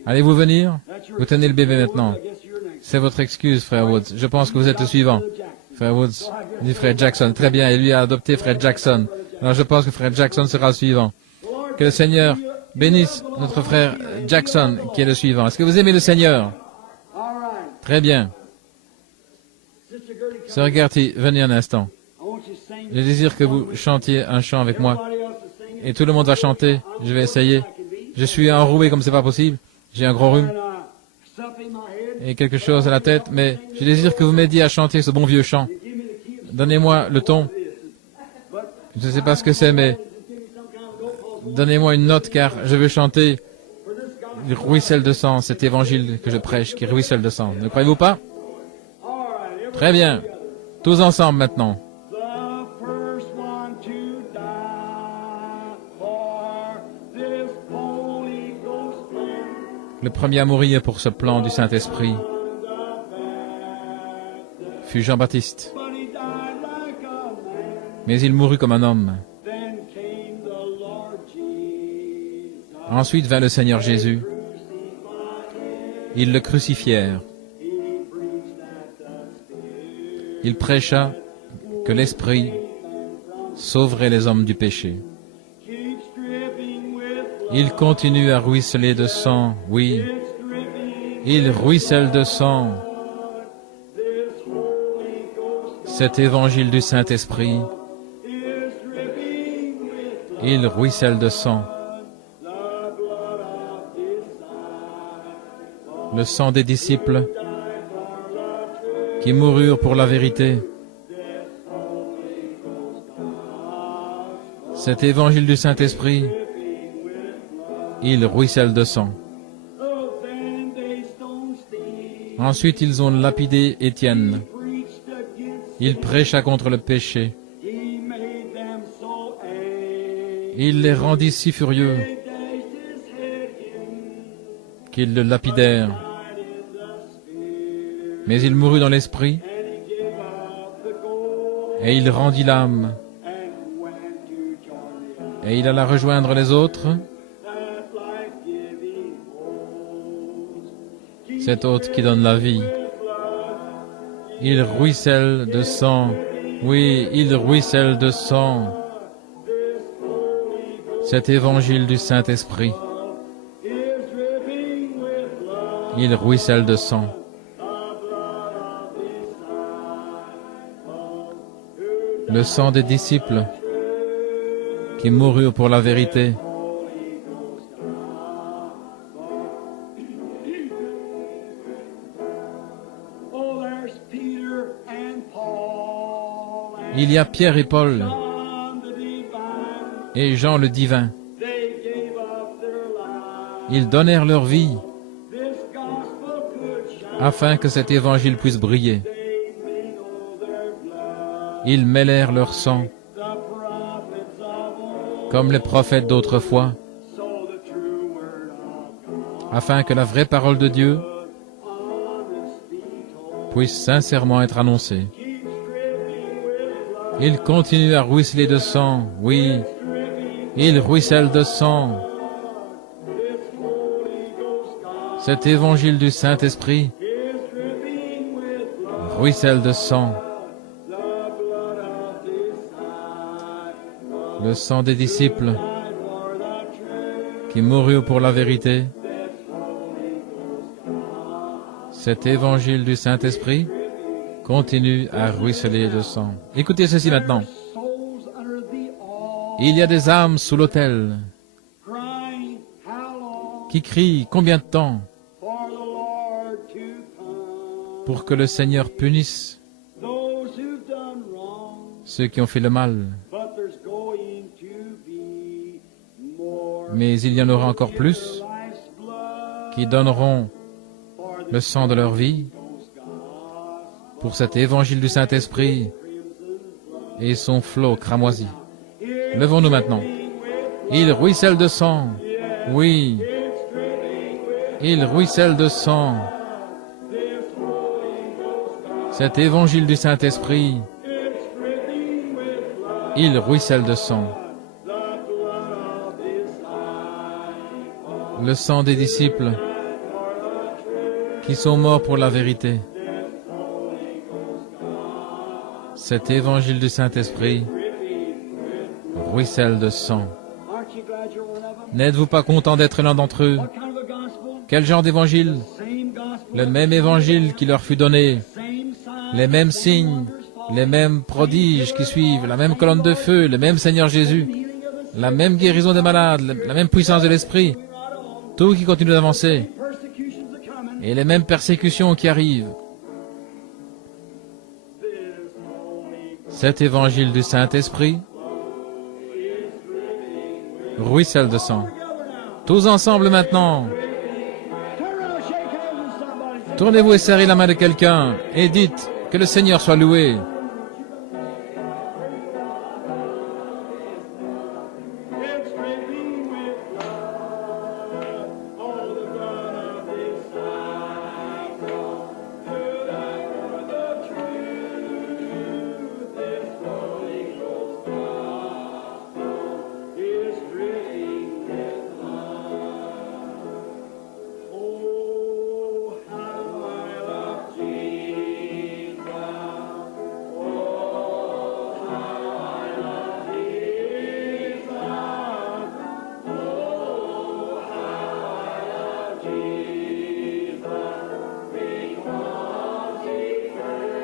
allez-vous venir? Vous tenez le bébé maintenant. C'est votre excuse, frère Woods. Je pense que vous êtes le suivant. Frère Woods dit frère Jackson. Très bien, et lui a adopté frère Jackson. Alors je pense que frère Jackson sera le suivant. Que le Seigneur bénisse notre frère Jackson, qui est le suivant. Est-ce que vous aimez le Seigneur? Très bien. Sœur Gertie, venez un instant. Je désire que vous chantiez un chant avec moi. Et tout le monde va chanter. Je vais essayer. Je suis enroué comme c'est pas possible. J'ai un gros rhume. Et quelque chose à la tête. Mais je désire que vous m'aidiez à chanter ce bon vieux chant. Donnez-moi le ton. Je ne sais pas ce que c'est, mais donnez-moi une note, car je veux chanter le ruisselle de sang, cet évangile que je prêche, qui ruisselle de sang. Ne croyez-vous pas? Très bien. Tous ensemble maintenant. Le premier à mourir pour ce plan du Saint-Esprit fut Jean-Baptiste. Mais il mourut comme un homme. Ensuite vint le Seigneur Jésus. Ils le crucifièrent. Il prêcha que l'Esprit sauverait les hommes du péché. Il continue à ruisseler de sang, oui. Il ruisselle de sang. Cet évangile du Saint-Esprit, il ruisselle de sang. Le sang des disciples qui moururent pour la vérité. Cet évangile du Saint-Esprit, il ruisselle de sang. Ensuite, ils ont lapidé Étienne. Il prêcha contre le péché. Il les rendit si furieux qu'ils le lapidèrent. Mais il mourut dans l'esprit, et il rendit l'âme, et il alla rejoindre les autres, cet hôte qui donne la vie. Il ruisselle de sang, oui, il ruisselle de sang, cet évangile du Saint-Esprit. Il ruisselle de sang. Le sang des disciples qui moururent pour la vérité. Il y a Pierre et Paul et Jean le divin. Ils donnèrent leur vie afin que cet évangile puisse briller. Ils mêlèrent leur sang, comme les prophètes d'autrefois, afin que la vraie parole de Dieu puisse sincèrement être annoncée. Il continue à ruisseler de sang, oui, il ruisselle de sang. Cet évangile du Saint-Esprit ruisselle de sang. Le sang des disciples qui moururent pour la vérité. Cet évangile du Saint-Esprit continue à ruisseler de sang. Écoutez ceci maintenant. Il y a des âmes sous l'autel qui crient combien de temps pour que le Seigneur punisse ceux qui ont fait le mal. Mais il y en aura encore plus qui donneront le sang de leur vie pour cet évangile du Saint-Esprit et son flot cramoisi. Levons-nous maintenant. Il ruisselle de sang. Oui. Il ruisselle de sang. Cet évangile du Saint-Esprit, il ruisselle de sang. Le sang des disciples qui sont morts pour la vérité. Cet évangile du Saint-Esprit ruisselle de sang. N'êtes-vous pas content d'être l'un d'entre eux? Quel genre d'évangile? Le même évangile qui leur fut donné, les mêmes signes, les mêmes prodiges qui suivent, la même colonne de feu, le même Seigneur Jésus, la même guérison des malades, la même puissance de l'Esprit, tout qui continue d'avancer, et les mêmes persécutions qui arrivent. Cet évangile du Saint-Esprit ruisselle de sang. Tous ensemble maintenant. Tournez-vous et serrez la main de quelqu'un et dites que le Seigneur soit loué.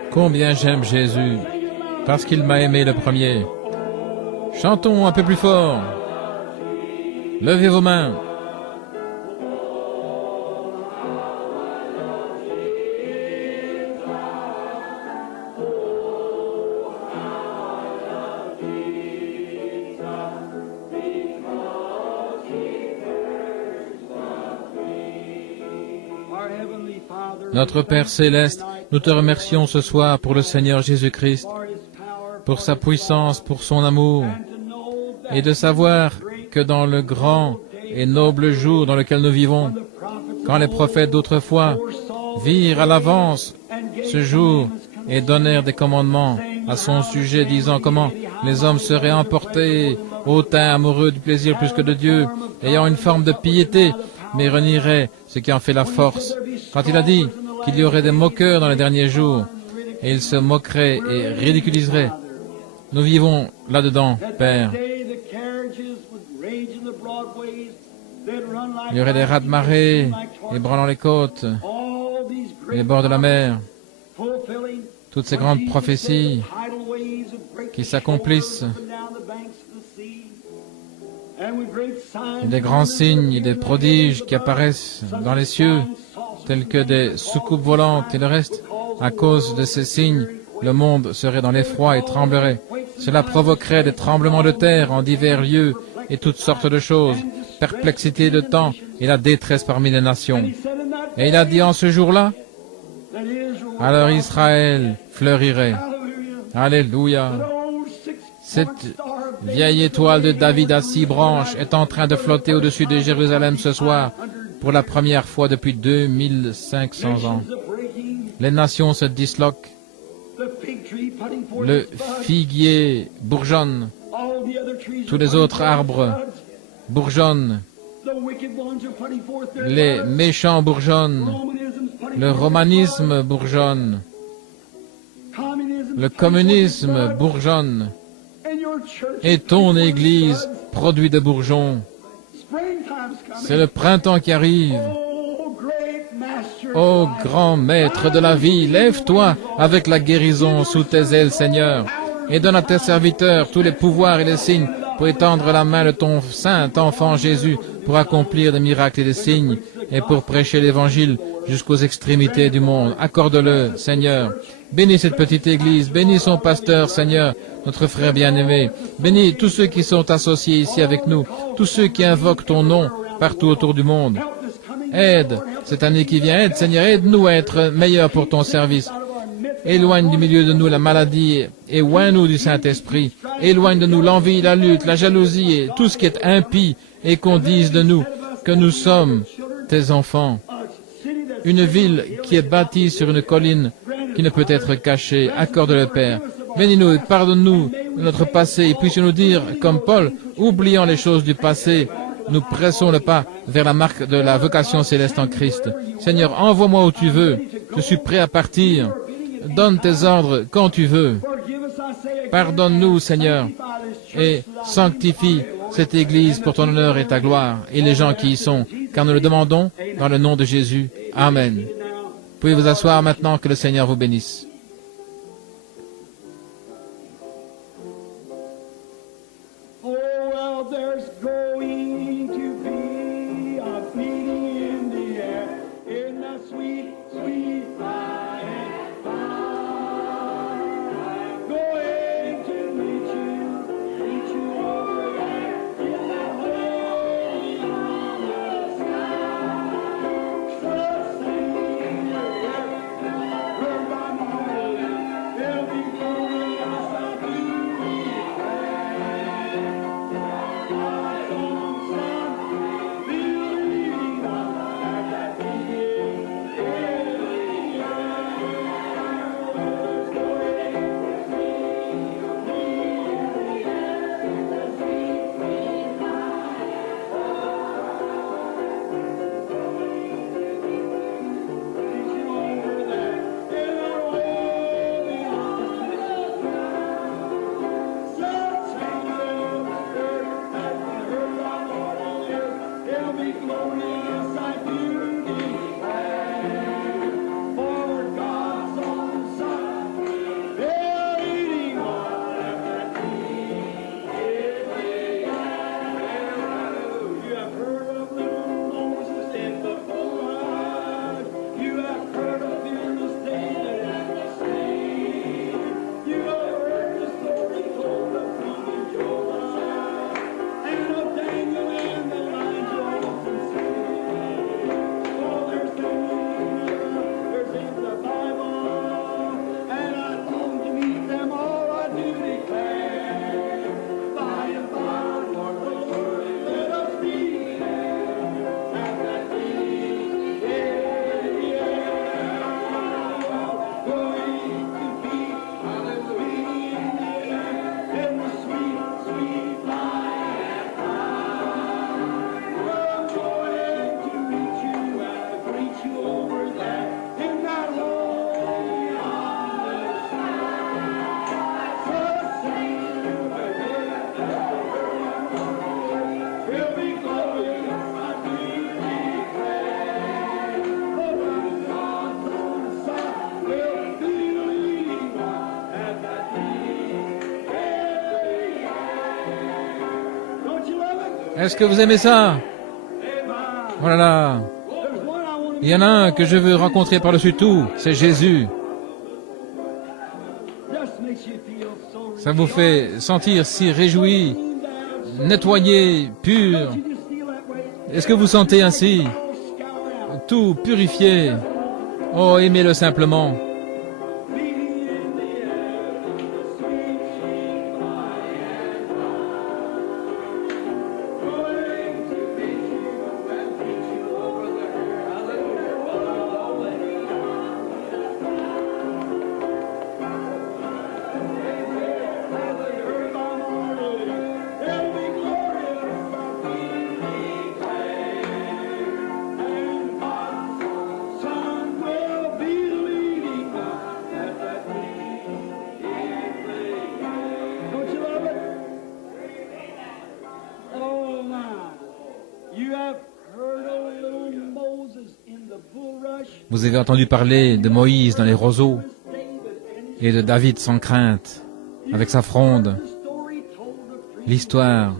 Combien j'aime Jésus, parce qu'il m'a aimé le premier. Chantons un peu plus fort. Levez vos mains. Notre Père céleste, nous te remercions ce soir pour le Seigneur Jésus-Christ, pour sa puissance, pour son amour, et de savoir que dans le grand et noble jour dans lequel nous vivons, quand les prophètes d'autrefois virent à l'avance ce jour et donnèrent des commandements à son sujet, disant comment les hommes seraient emportés, hautains, amoureux du plaisir plus que de Dieu, ayant une forme de piété, mais renieraient ce qui en fait la force. Quand il a dit qu'il y aurait des moqueurs dans les derniers jours, et ils se moqueraient et ridiculiseraient. Nous vivons là-dedans, Père. Il y aurait des raz-de-marée ébranlant les côtes, les bords de la mer, toutes ces grandes prophéties qui s'accomplissent, et des grands signes et des prodiges qui apparaissent dans les cieux, tels que des soucoupes volantes et le reste. À cause de ces signes, le monde serait dans l'effroi et tremblerait. Cela provoquerait des tremblements de terre en divers lieux et toutes sortes de choses, perplexité de temps et la détresse parmi les nations. Et il a dit en ce jour-là, alors Israël fleurirait. Alléluia. Cette vieille étoile de David à 6 branches est en train de flotter au-dessus de Jérusalem ce soir pour la première fois depuis 2500 ans. Les nations se disloquent. Le figuier bourgeonne. Tous les autres arbres bourgeonnent. Les méchants bourgeonnent. Le romanisme bourgeonne. Le communisme bourgeonne. Et ton Église produit des bourgeons. C'est le printemps qui arrive. Ô grand maître de la vie, lève-toi avec la guérison sous tes ailes, Seigneur, et donne à tes serviteurs tous les pouvoirs et les signes pour étendre la main de ton saint enfant Jésus pour accomplir des miracles et des signes et pour prêcher l'Évangile jusqu'aux extrémités du monde. Accorde-le, Seigneur. Bénis cette petite Église, bénis son pasteur, Seigneur, notre frère bien-aimé. Bénis tous ceux qui sont associés ici avec nous, tous ceux qui invoquent ton nom partout autour du monde. Aide cette année qui vient, aide, Seigneur, aide-nous à être meilleurs pour ton service. Éloigne du milieu de nous la maladie et oins-nous du Saint-Esprit. Éloigne de nous l'envie, la lutte, la jalousie et tout ce qui est impie et qu'on dise de nous que nous sommes tes enfants. Une ville qui est bâtie sur une colline qui ne peut être cachée. Accorde-le, Père. Bénis-nous et pardonne-nous de notre passé et puissions-nous dire, comme Paul, oubliant les choses du passé, nous pressons le pas vers la marque de la vocation céleste en Christ. Seigneur, envoie-moi où tu veux. Je suis prêt à partir. Donne tes ordres quand tu veux. Pardonne-nous, Seigneur, et sanctifie cette Église pour ton honneur et ta gloire, et les gens qui y sont, car nous le demandons dans le nom de Jésus. Amen. Vous pouvez vous asseoir maintenant, que le Seigneur vous bénisse. Est-ce que vous aimez ça? Voilà. Il y en a un que je veux rencontrer par-dessus tout, c'est Jésus. Ça vous fait sentir si réjoui, nettoyé, pur. Est-ce que vous sentez ainsi? Tout purifié. Oh, aimez-le simplement. Vous avez entendu parler de Moïse dans les roseaux et de David sans crainte, avec sa fronde. L'histoire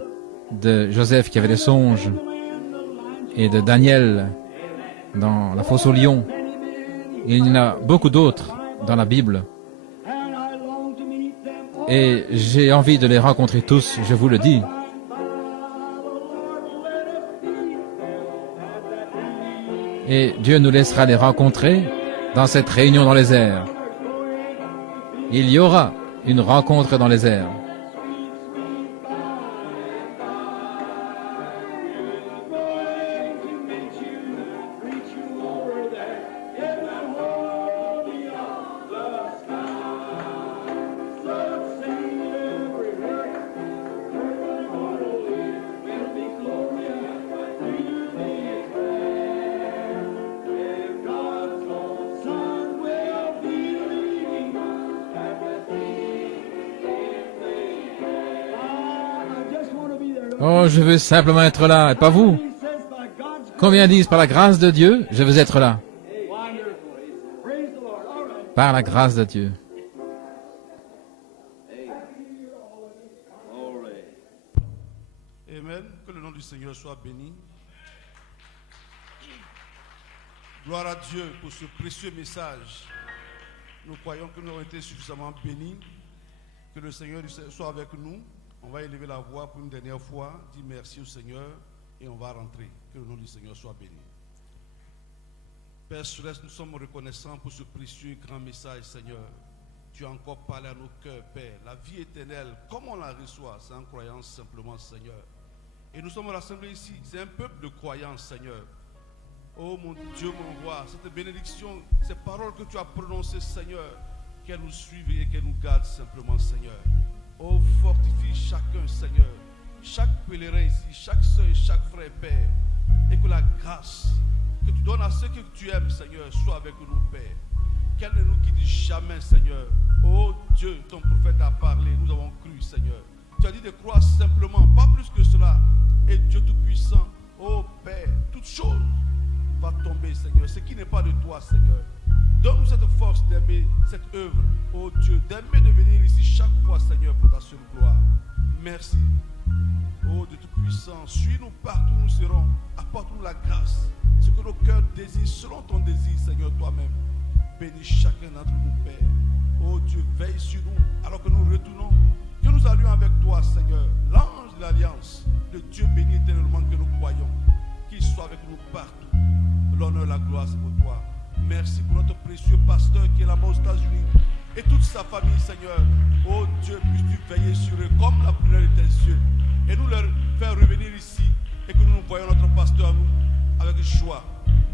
de Joseph qui avait des songes et de Daniel dans la fosse aux lions. Il y en a beaucoup d'autres dans la Bible. Et j'ai envie de les rencontrer tous, je vous le dis. Et Dieu nous laissera les rencontrer dans cette réunion dans les airs. il y aura une rencontre dans les airs. Oh, je veux simplement être là, et pas vous. Combien disent par la grâce de Dieu, je veux être là. Par la grâce de Dieu. Amen. Que le nom du Seigneur soit béni. Gloire à Dieu pour ce précieux message. Nous croyons que nous avons été suffisamment bénis. Que le Seigneur soit avec nous. On va élever la voix pour une dernière fois, dire merci au Seigneur et on va rentrer. Que le nom du Seigneur soit béni. Père Céleste, nous sommes reconnaissants pour ce précieux grand message, Seigneur. Tu as encore parlé à nos cœurs, Père. La vie éternelle, comme on la reçoit, c'est en croyance simplement, Seigneur. Et nous sommes rassemblés ici, c'est un peuple de croyance, Seigneur. Oh mon Dieu, mon roi, cette bénédiction, ces paroles que tu as prononcées, Seigneur, qu'elles nous suivent et qu'elles nous gardent simplement, Seigneur. Oh, fortifie chacun, Seigneur, chaque pèlerin ici, chaque soeur et chaque frère, Père, et que la grâce que tu donnes à ceux que tu aimes, Seigneur, soit avec nous, Père. Qu'elle ne nous quitte jamais, Seigneur. Oh Dieu, ton prophète a parlé, nous avons cru, Seigneur. Tu as dit de croire simplement, pas plus que cela. Et Dieu Tout-Puissant, oh Père, toute chose va tomber, Seigneur. Ce qui n'est pas de toi, Seigneur. Donne-nous cette force d'aimer cette œuvre, oh Dieu, d'aimer de venir ici chaque fois, Seigneur, pour ta seule gloire. Merci, oh Dieu Tout-Puissant. Suis-nous partout où nous serons. Apporte-nous la grâce. Ce que nos cœurs désirent selon ton désir, Seigneur, toi-même. Bénis chacun d'entre nous, Père. Oh Dieu, veille sur nous alors que nous retournons. Que nous allions avec toi, Seigneur, l'ange de l'alliance, le Dieu béni éternellement que nous croyons. Qu'il soit avec nous partout. L'honneur, la gloire, c'est pour toi. Merci pour notre précieux pasteur qui est là-bas aux États-Unis et toute sa famille, Seigneur. Oh Dieu, puisses-tu veiller sur eux comme la prunelle de tes yeux et nous leur faire revenir ici et que nous voyons notre pasteur à nous avec joie.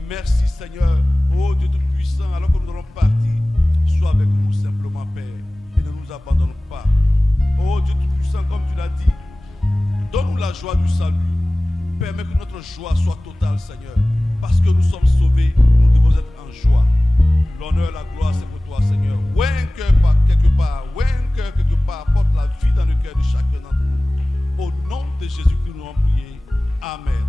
Merci, Seigneur. Oh Dieu Tout-Puissant, alors que nous allons partir, sois avec nous simplement, Père, et ne nous abandonne pas. Oh Dieu Tout-Puissant, comme tu l'as dit, donne-nous la joie du salut. Permets que notre joie soit totale, Seigneur. Parce que nous sommes sauvés, nous devons être en joie. L'honneur, la gloire, c'est pour toi, Seigneur. Ouais, un cœur quelque part, apporte la vie dans le cœur de chacun d'entre nous. Au nom de Jésus-Christ, nous avons prié. Amen.